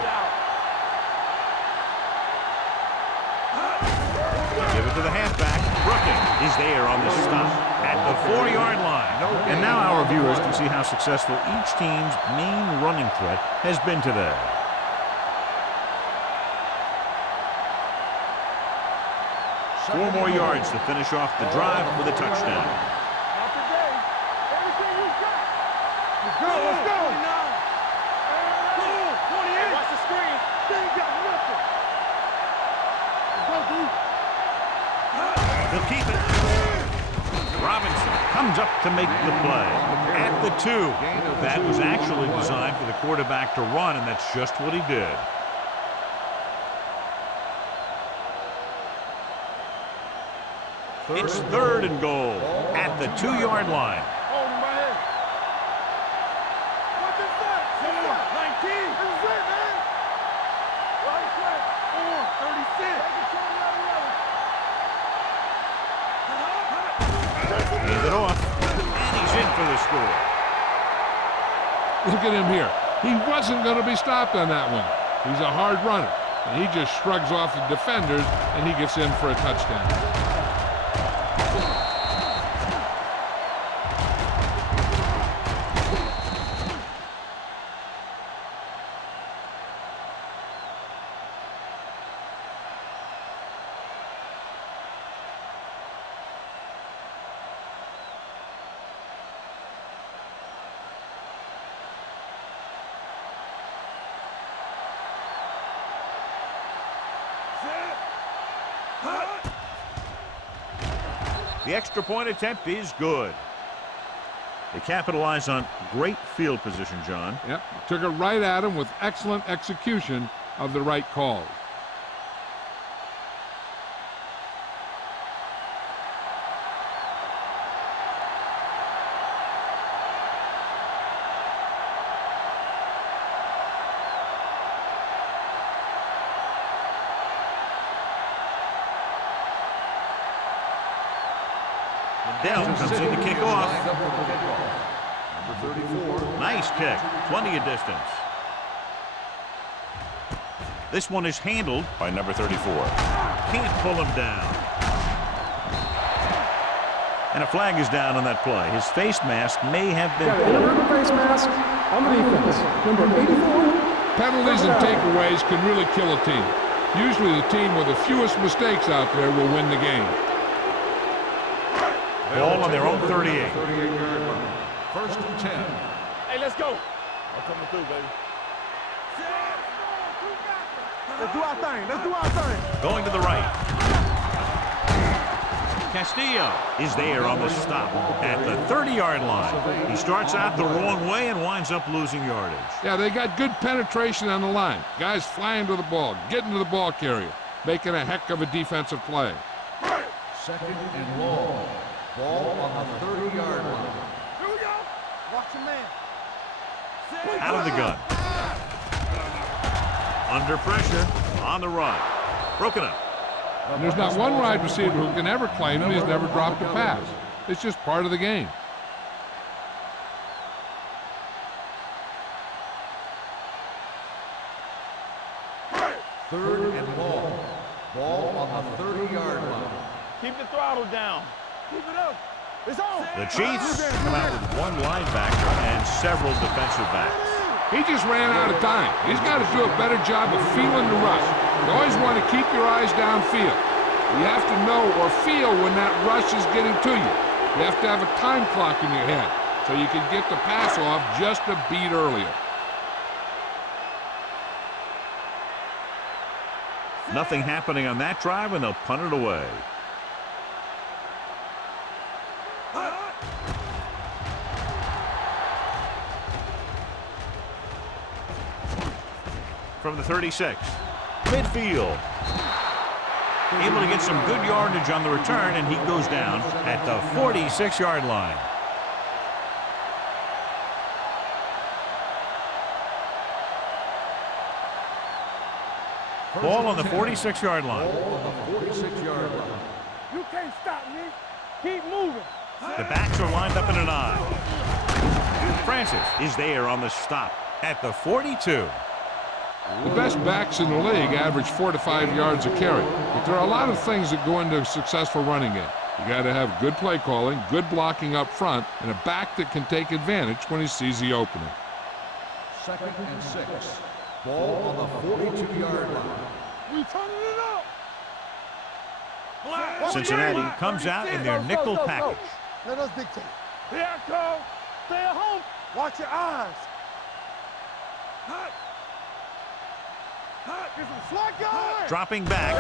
Give it to the halfback. Brooking is there on the stop at the 4-yard line. And now our viewers can see how successful each team's main running threat has been today. Four more yards to finish off the drive with a touchdown. Not today. Everything you got. Let's go. Let's go. 28. Watch the screen. They ain't got nothing. Let's go, dude. They'll keep it. Robinson comes up to make the play. At the 2. That was actually designed for the quarterback to run, and that's just what he did. It's 3rd and goal at the 2-yard line. Hold him right here. What's this say? 4, 19. This is it, man. Right side. 4, 36. Hand it off, and he's in for the score. Look at him here. He wasn't going to be stopped on that one. He's a hard runner, and he just shrugs off the defenders, and he gets in for a touchdown. The extra point attempt is good. They capitalize on great field position, John. Yep, took it right at him with excellent execution of the right calls. Dell comes in to kick off. Number 34. Nice kick. Plenty of distance. This one is handled by number 34. Can't pull him down. And a flag is down on that play. His face mask may have been Got an inverted face mask on the defense. Number 84. Penalties and takeaways can really kill a team. Usually the team with the fewest mistakes out there will win the game. Ball on their own 38. 38-yard line. First and 10. Hey, let's go. I'm coming through, baby. Let's do our thing. Let's do our thing. Going to the right. Castillo is there on the stop at the 30-yard line. He starts out the wrong way and winds up losing yardage. Yeah, they got good penetration on the line. Guys flying to the ball, getting to the ball carrier, making a heck of a defensive play. Second and long. Ball on the 30-yard line. Here we go. Watch your man. Out of the gun. Under pressure, on the run. Broken up. And there's not one wide receiver who can ever claim that he's never dropped a pass. It's just part of the game. Third and long. Ball on the 30-yard line. Keep the throttle down. Keep it up. It's on. The Chiefs come out with one linebacker and several defensive backs. He just ran out of time. He's got to do a better job of feeling the rush. You always want to keep your eyes downfield. You have to know or feel when that rush is getting to you. You have to have a time clock in your head so you can get the pass off just a beat earlier. Nothing happening on that drive, and they'll punt it away. From the 36, midfield. Able to get some good yardage on the return, and he goes down at the 46-yard line. Ball on the 46-yard line. Ball on the 46-yard line. You can't stop me. Keep moving. The backs are lined up in an I. Francis is there on the stop at the 42. The best backs in the league average 4 to 5 yards a carry. But there are a lot of things that go into a successful running game. You got to have good play calling, good blocking up front, and a back that can take advantage when he sees the opening. Second and 6. Ball on the 42-yard line. We turning it up. Cincinnati comes out in their nickel package. Let us dictate. Here I come. Stay at home. Watch your eyes. Hot. Get some slack going. Dropping back.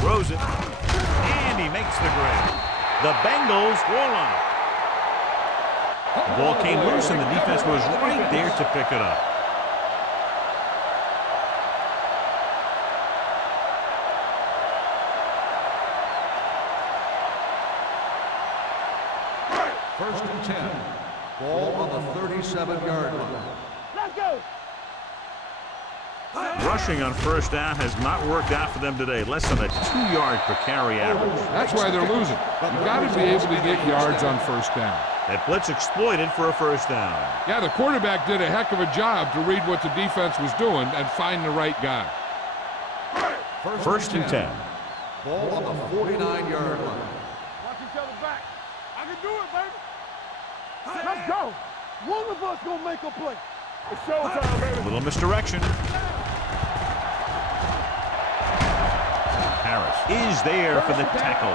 Throws it. And he makes the grab. The Bengals roll on it. The ball came loose, and the defense was right there to pick it up. First and 10. Ball on the 37-yard line. Let's go. Rushing on first down has not worked out for them today. Less than a 2-yard per carry average. That's why they're losing. You've got to be able to get yards on first down. That blitz exploited for a first down. Yeah, the quarterback did a heck of a job to read what the defense was doing and find the right guy. First and 10. Ball on the 49-yard line. Watch each other back. I can do it, baby. Let's go. One of us gonna make a play. It's showtime, baby. A little misdirection. Harris is there for the tackle.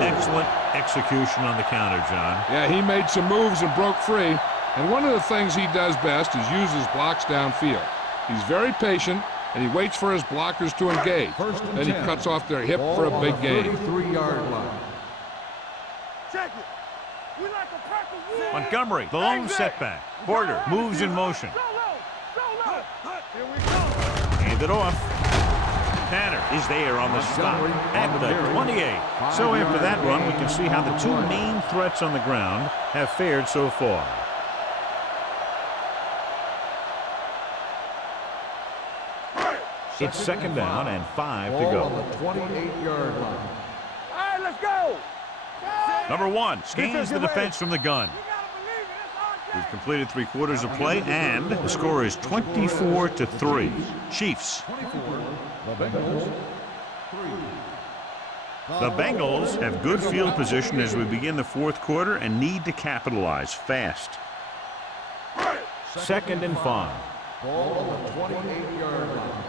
Excellent execution on the counter, John. Yeah, he made some moves and broke free. And one of the things he does best is use his blocks downfield. He's very patient, and he waits for his blockers to engage. Then he cuts off their hip for a big gain. 33-yard line. Check it. We like a pack of wolves. Montgomery, the lone setback. Porter moves in motion. Solo. Here we go. Hand it off. Tanner is there on the stop at the 28. So after that run, we can see how the two main threats on the ground have fared so far. It's second down and 5 to go. On the 28-yard line. All right, let's go. Number 1 scans the defense from the gun. We've completed 3/4 of play, and the score is 24-3. Chiefs. 24, the Bengals, 3. The Bengals have good field position as we begin the 4th quarter and need to capitalize fast. Second and 5. Ball on the 28-yard line.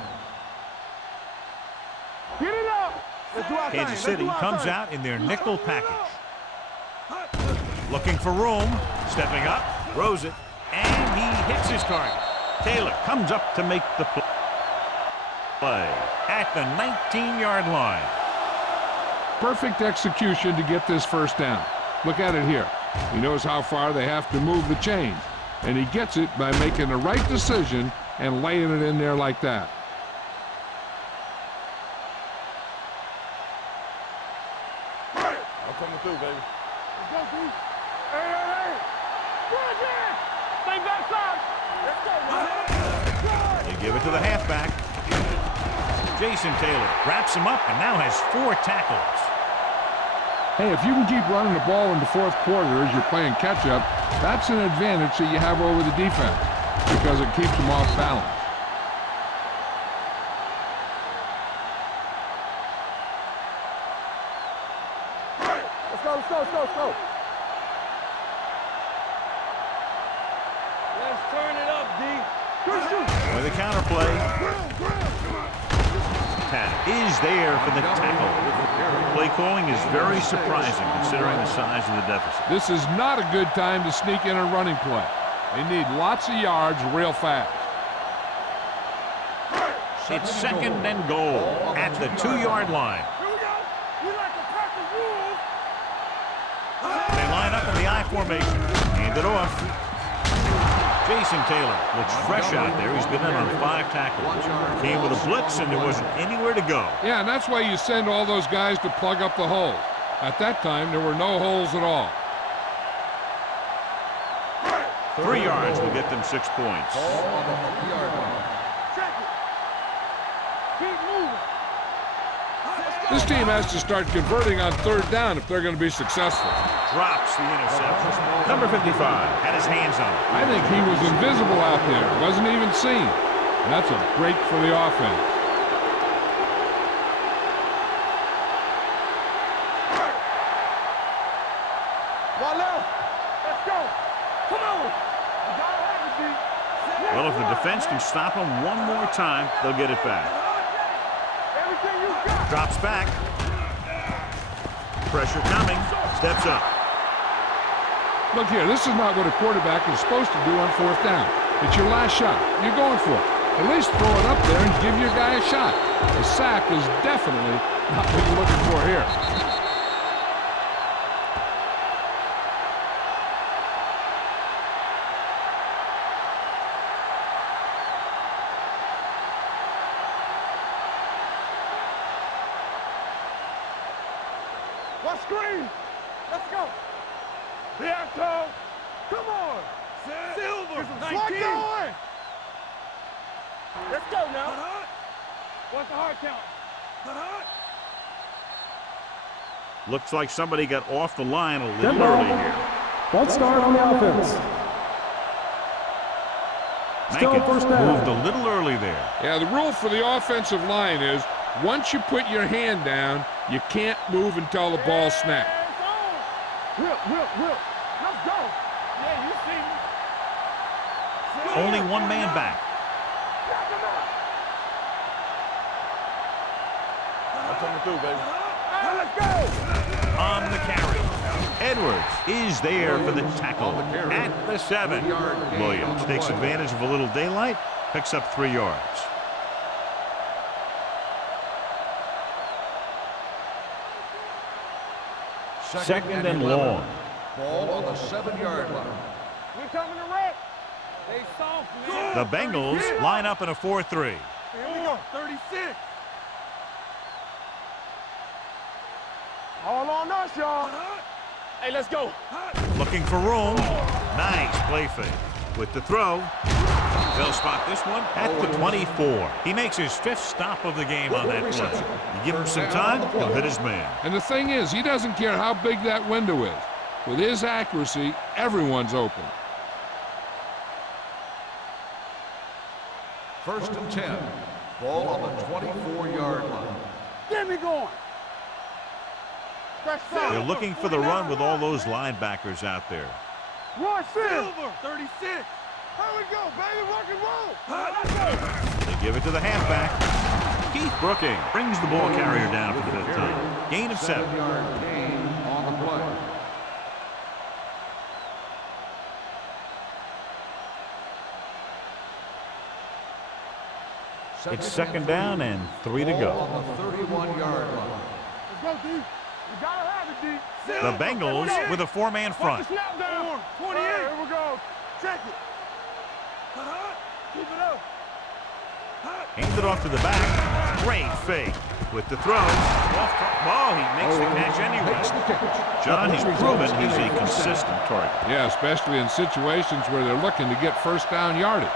Get it up. Let's do our thing. Kansas Let's do City our comes thing. out in their nickel package. Looking for room, stepping up, throws it, and he hits his target. Taylor comes up to make the play at the 19-yard line. Perfect execution to get this first down. Look at it here. He knows how far they have to move the chains, and he gets it by making the right decision and laying it in there like that. I'm coming through, baby. Let's go, D. Hey. Good, yeah. Stay backside. Let's go, man. They give it to the halfback. Jason Taylor wraps him up and now has 4 tackles. Hey, if you can keep running the ball in the 4th quarter as you're playing catch-up, that's an advantage that you have over the defense because it keeps them off balance. Let's go. Let's turn it up, D. With a counterplay. Tanner is there for the tackle. Play calling is very surprising considering the size of the deficit. This is not a good time to sneak in a running play. They need lots of yards real fast. It's second and goal at the 2-yard line. Here we go. We like a pack of wolves. They line up in the I formation. Hand it off. Jason Taylor looks fresh out there. He's been in on 5 tackles. Came with a blitz and there wasn't anywhere to go. Yeah, and that's why you send all those guys to plug up the holes. At that time, there were no holes at all. 3 yards will get them 6 points. Ball on the 3-yard line. Check it. Keep moving. This team has to start converting on 3rd down if they're going to be successful. Drops the interception. Number 55 had his hands on it. I think he was invisible out there. Wasn't even seen. And that's a break for the offense. One left. Let's go. Come on. You gotta have it, D. Well, if the defense can stop him one more time, they'll get it back. Everything you got. Drops back. Pressure coming. Steps up. Look here, this is not what a quarterback is supposed to do on 4th down. It's your last shot. You're going for it. At least throw it up there and give your guy a shot. A sack is definitely not what you're looking for here. What screen? Let's go. Bianco. Come on. Silver. What going? Let's go now. What's the hard count? Looks like somebody got off the line a little early here. False start on the offense. Still first Mankins down. moved a little early there. Yeah, the rule for the offensive line is once you put your hand down, you can't move until the ball snaps. Whip. Let's go. Yeah, you see me. Only one man back. Knock him out. I'm coming through, baby. All right, let's go. On the carry. Edwards is there for the tackle at the 7. Williams takes advantage of a little daylight, picks up 3 yards. Second and long. Ball on the 7-yard line. We coming to wreck. They soft, man. The Bengals line up in a 4-3. Here we go. 36. All on us, y'all. Hey, let's go. Looking for room. Nice play fake. With the throw. They'll spot this one at the 24. He makes his 5th stop of the game on that play. You give him some time, he'll hit his man. And the thing is, he doesn't care how big that window is. With his accuracy, everyone's open. First and 10. Ball on the 24-yard line. Get me going. They're looking for the run with all those linebackers out there. Roy Silver, 36. Here we go, baby. Rock and roll. They give it to the halfback. Keith Brooking brings the ball carrier down for the 5th time. Gain of 7. 7-yard gain on the play. It's second down and 3 to Ball go. on the 31-yard line. Let's go, D. You gotta have it, D. The Bengals with a 4-man front. Snap down. 28. Here we go. Check it. Keep it up. Hands it off to the back. Great fake. With the throw. Oh, he makes the catch anyway. John, he's proven he's a consistent target. Yeah, especially in situations where they're looking to get first down yardage.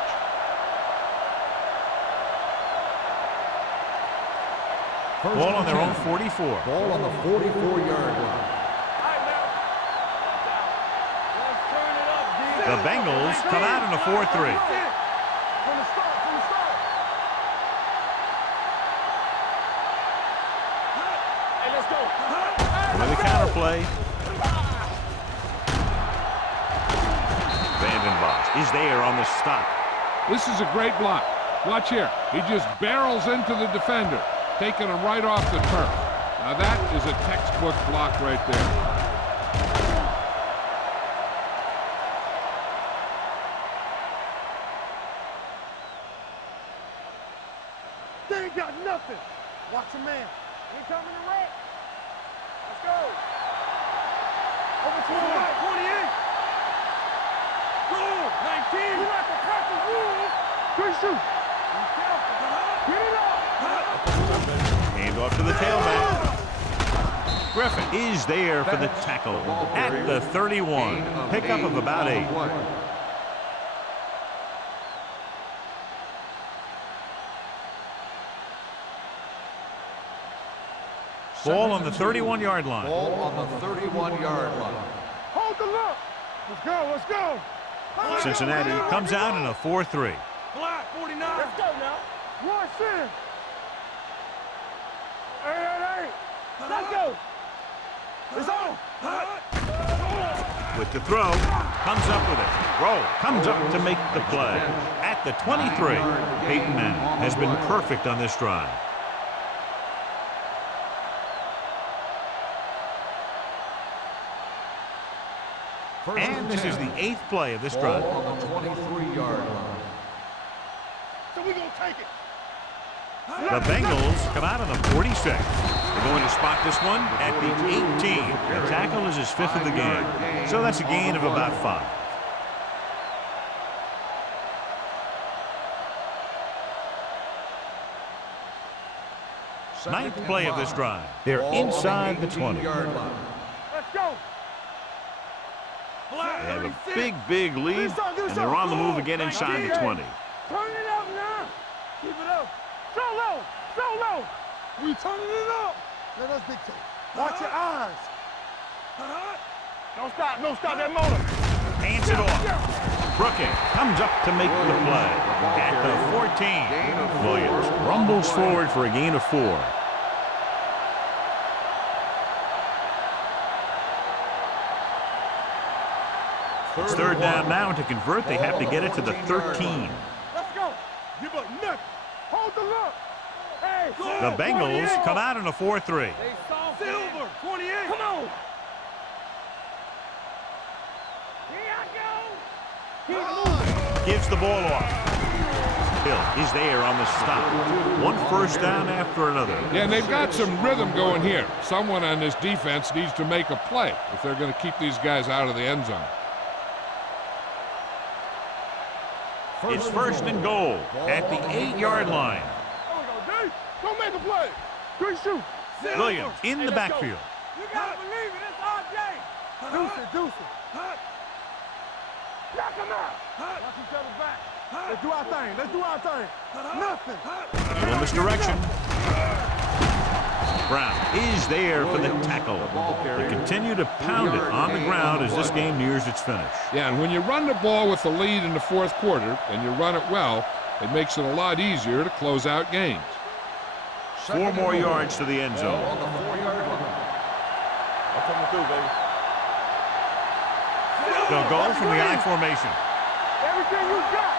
Ball on their own 44. Ball on the 44-yard line. The Bengals come out in a 4-3. From the start. Hey, let's go. With a counter play. Vanden Bosch is there on the stop. This is a great block. Watch here. He just barrels into the defender, taking him right off the turf. Now that is a textbook block right there. They ain't got nothing. Watch your man. He coming to wreck. Let's go. Over 28. Go. 19. We like the Packers rules. Good shoot. Be careful. Get it up. Hand off to the tailback. Griffin is there for the tackle at the 31. Pickup of about 8. Ball on the 31-yard line. Ball on the 31-yard line. Hold the look. Let's go. Cincinnati comes out in a 4-3. Black 49. Let's go now. Roy Sin. Hey. Let's go. It's on. With the throw, comes up with it. Roll, comes up to make the play. At the 23, Peyton Manning has been perfect on this drive. And this is the 8th play of this drive. Ball on the 23-yard line. So we're going to take it. The Bengals come out on the 46. They're going to spot this one at the 18. The tackle is his 5th of the game. So that's a gain of about 5. Ninth play of this drive. They're inside the 20. They Let's go. have a big lead, and they're on the move again inside the 20. Turn it up now. Keep it up. So low. We turning it up. Let us dictate. Watch your eyes. Don't stop that motor. Hands it off. Brooking comes up to make the play. At the 14, Williams rumbles forward for a gain of 4. It's third down now, and to convert, they have to get it to the 13. Let's go. Give up nothing. Hold the look. Hey. The Bengals come out in a 4-3. Silver, 28. Come on. Here I go. Gives the ball off. Hill is there on the stop. One first down after another. Yeah, and they've got some rhythm going here. Someone on this defense needs to make a play if they're going to keep these guys out of the end zone. It's first and goal at the 8-yard line. There we go, D. Go make a play. Good shoot. Williams in the backfield. You gotta believe it. It's RJ. Deuce it, deuce it. Knock him out. Watch each other back. Let's do our thing. Let's do our thing. Nothing. Little misdirection. Brown is there for the tackle. They continue to pound it on the ground as this game nears its finish. Yeah, and when you run the ball with the lead in the fourth quarter and you run it well, it makes it a lot easier to close out games. 4 more yards to the end zone. On the 4-yard line. I'm coming through, baby. They'll go from the I formation. Everything you got.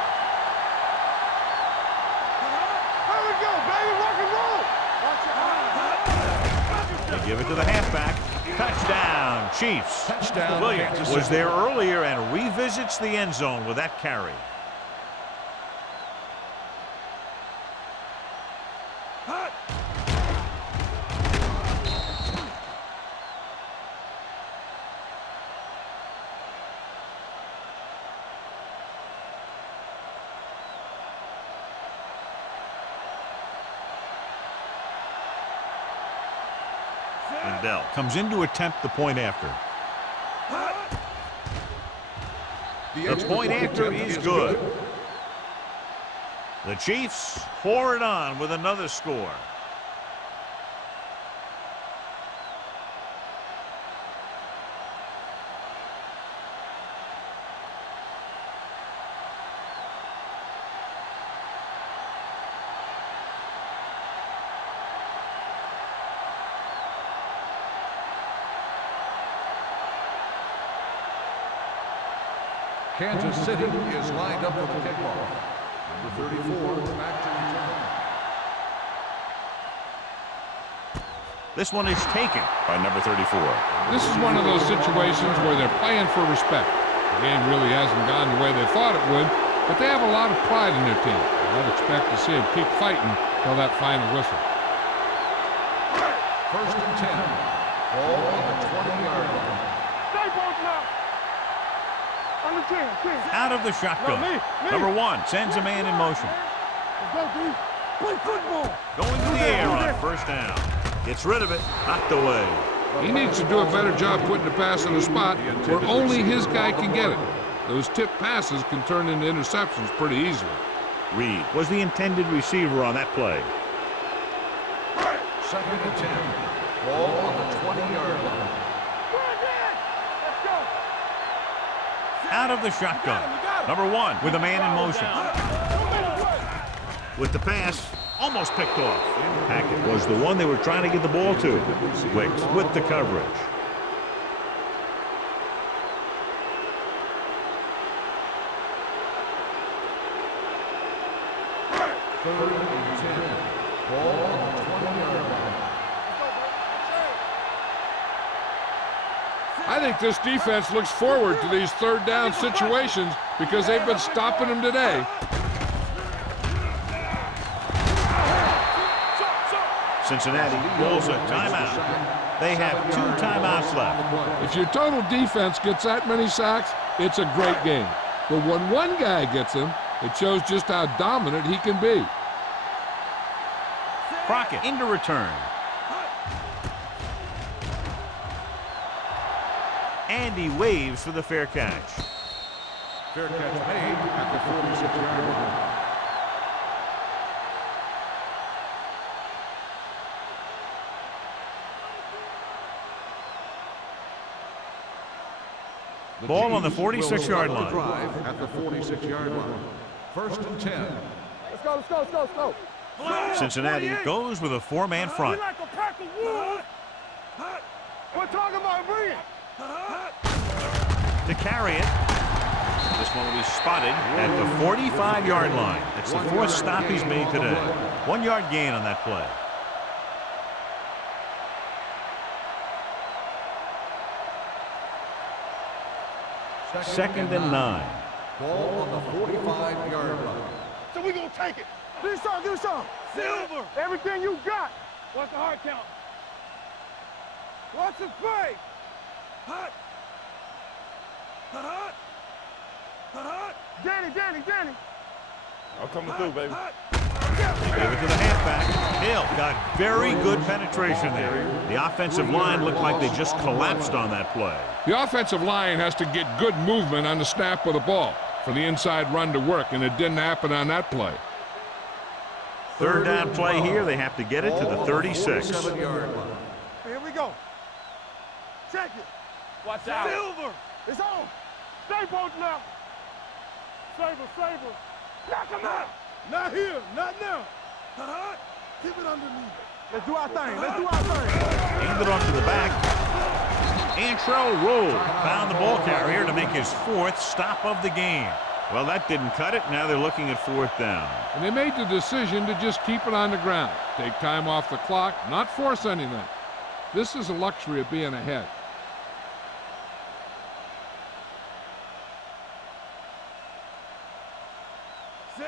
There we go, baby. Rock and roll. Watch it. They give it to the halfback. Touchdown, Chiefs. Touchdown, Williams Kansas was City. there earlier and revisits the end zone with that carry. And Bell comes in to attempt the point after. The point after is good. The Chiefs pour it on with another score. Kansas City is lined up for the kickoff. Number 34, back to return. This one is taken by number 34. This is one of those situations where they're playing for respect. The game really hasn't gone the way they thought it would, but they have a lot of pride in their team. I'd expect to see them keep fighting till that final whistle. First and 10. Ball on the 20-yard line. Stay both now. On the 10. Out of the shotgun. Me. Number 1 sends a man in motion. Let's go, D. Play football. Going to the air on first down. Gets rid of it. Knocked away. He needs to do a better job putting the pass in a spot where only his guy can get it. Those tip passes can turn into interceptions pretty easily. Reed was the intended receiver on that play. Second and 10. Ball on the 20-yard line. Let's go. Out of the shotgun. Number 1 with a man in motion. With the pass, almost picked off. Hackett was the one they were trying to get the ball to. Wicks with the coverage. Third and 10. Ball on the 20-yard line. I think this defense looks forward to these third down situations because they've been stopping them today. Cincinnati rolls a timeout. They have 2 timeouts left. If your total defense gets that many sacks, it's a great game. But when one guy gets them, it shows just how dominant he can be. Crockett into return. And he waves for the fair catch. Fair catch made at the 46-yard line. Ball on the 46-yard line. Drive at the 46-yard line. First and 10. Let's go. Cincinnati goes with a 4-man front. We like a pack of wolves. We're talking about bringing. To carry it. This one will be spotted at the 45-yard line. It's the 4th stop he's made today. 1-yard gain on that play. Second and 9. Ball on the 45-yard line. So we gonna take it. Do some, do some. Silver. Everything you got. What's the hard count? What's the play? Hot. Hot. Hot. Danny. I'm coming through, baby. Give it to the halfback. Hill got very good penetration there. The offensive line looked like they just collapsed on that play. The offensive line has to get good movement on the snap of the ball for the inside run to work, and it didn't happen on that play. Third down play here. They have to get it to the 36. Here we go. Check it. Watch out. Silver. It's on. Stay both now. Saber. Knock him out. Not here. Not now. Keep it underneath. Let's do our thing. Hand it off to the back. Antrell Roll found the ball carrier to make his 4th stop of the game. Well, that didn't cut it. Now they're looking at 4th down. And they made the decision to just keep it on the ground. Take time off the clock, not force anything. This is a luxury of being ahead.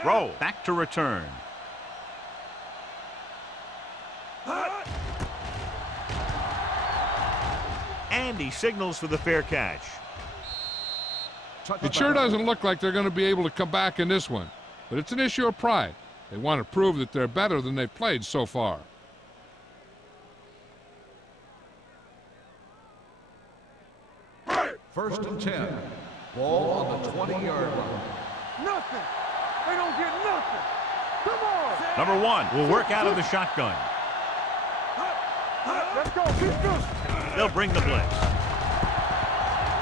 Roll back to return. And he signals for the fair catch. It sure doesn't look like they're going to be able to come back in this one, but it's an issue of pride. They want to prove that they're better than they've played so far. First and 10. Ball on the 20-yard line. Nothing. They don't get nothing. Come on. Number 1 will work out of the shotgun. Let's go. Keep good. They'll bring the blitz.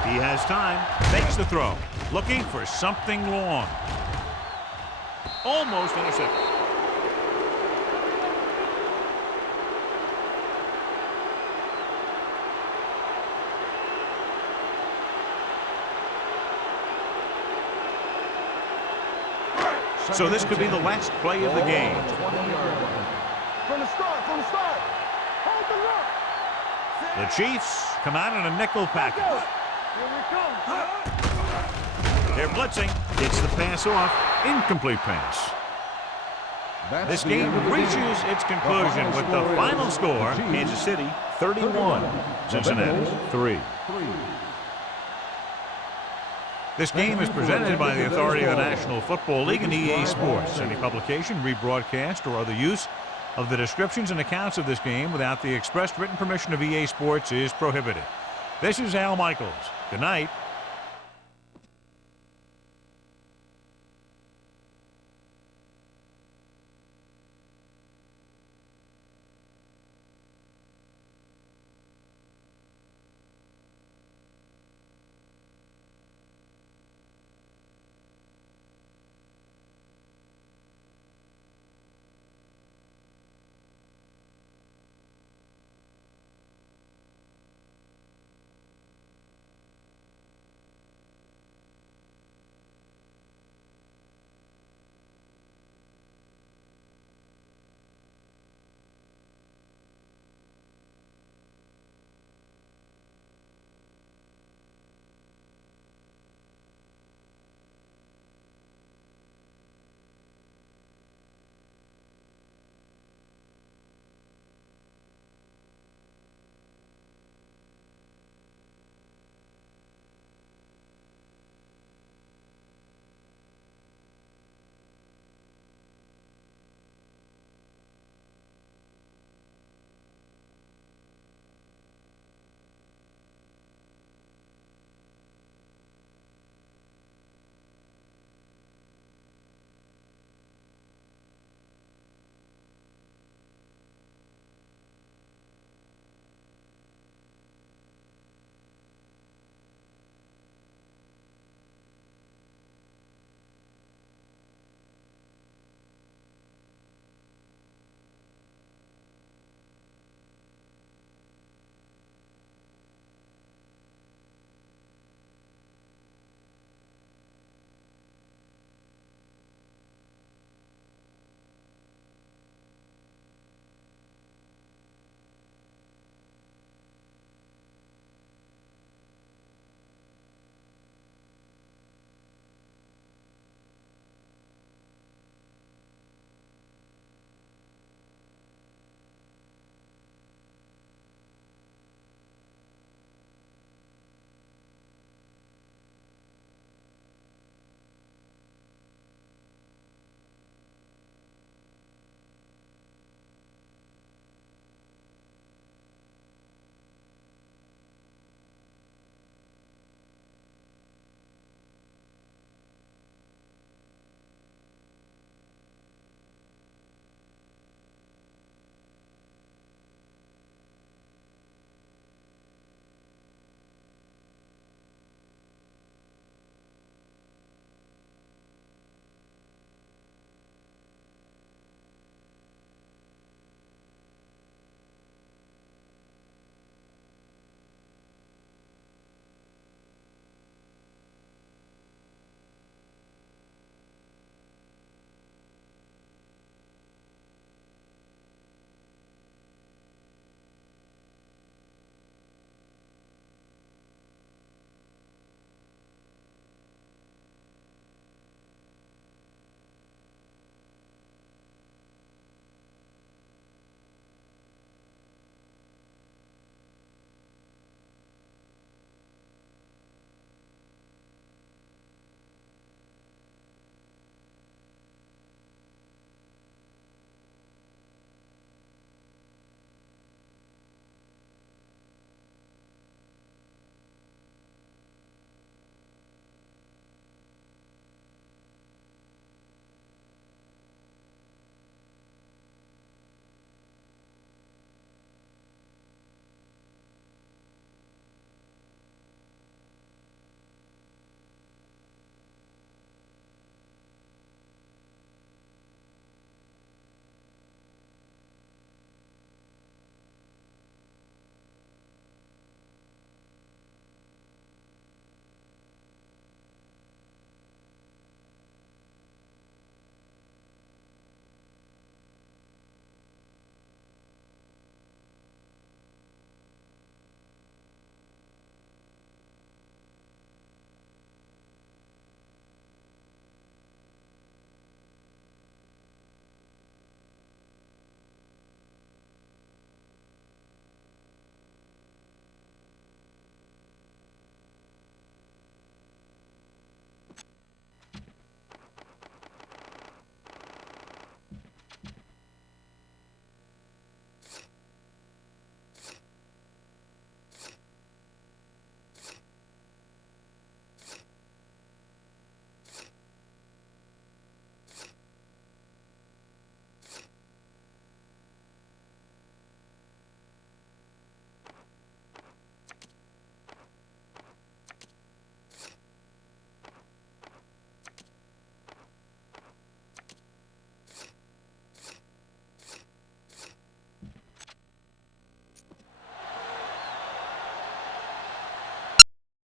He has time. Fakes the throw. Looking for something long. Almost intercepted. So this could be the last play of the game. From the start. Hold the look. The Chiefs come out in a nickel package. Here we come. They're blitzing. Gets the pass off. Incomplete pass. This game reaches its conclusion with the final score. Kansas City 31, Cincinnati 3. This game is presented by the authority of the National Football League and EA Sports. Any publication, rebroadcast, or other use of the descriptions and accounts of this game without the expressed written permission of EA Sports is prohibited. This is Al Michaels. Good night.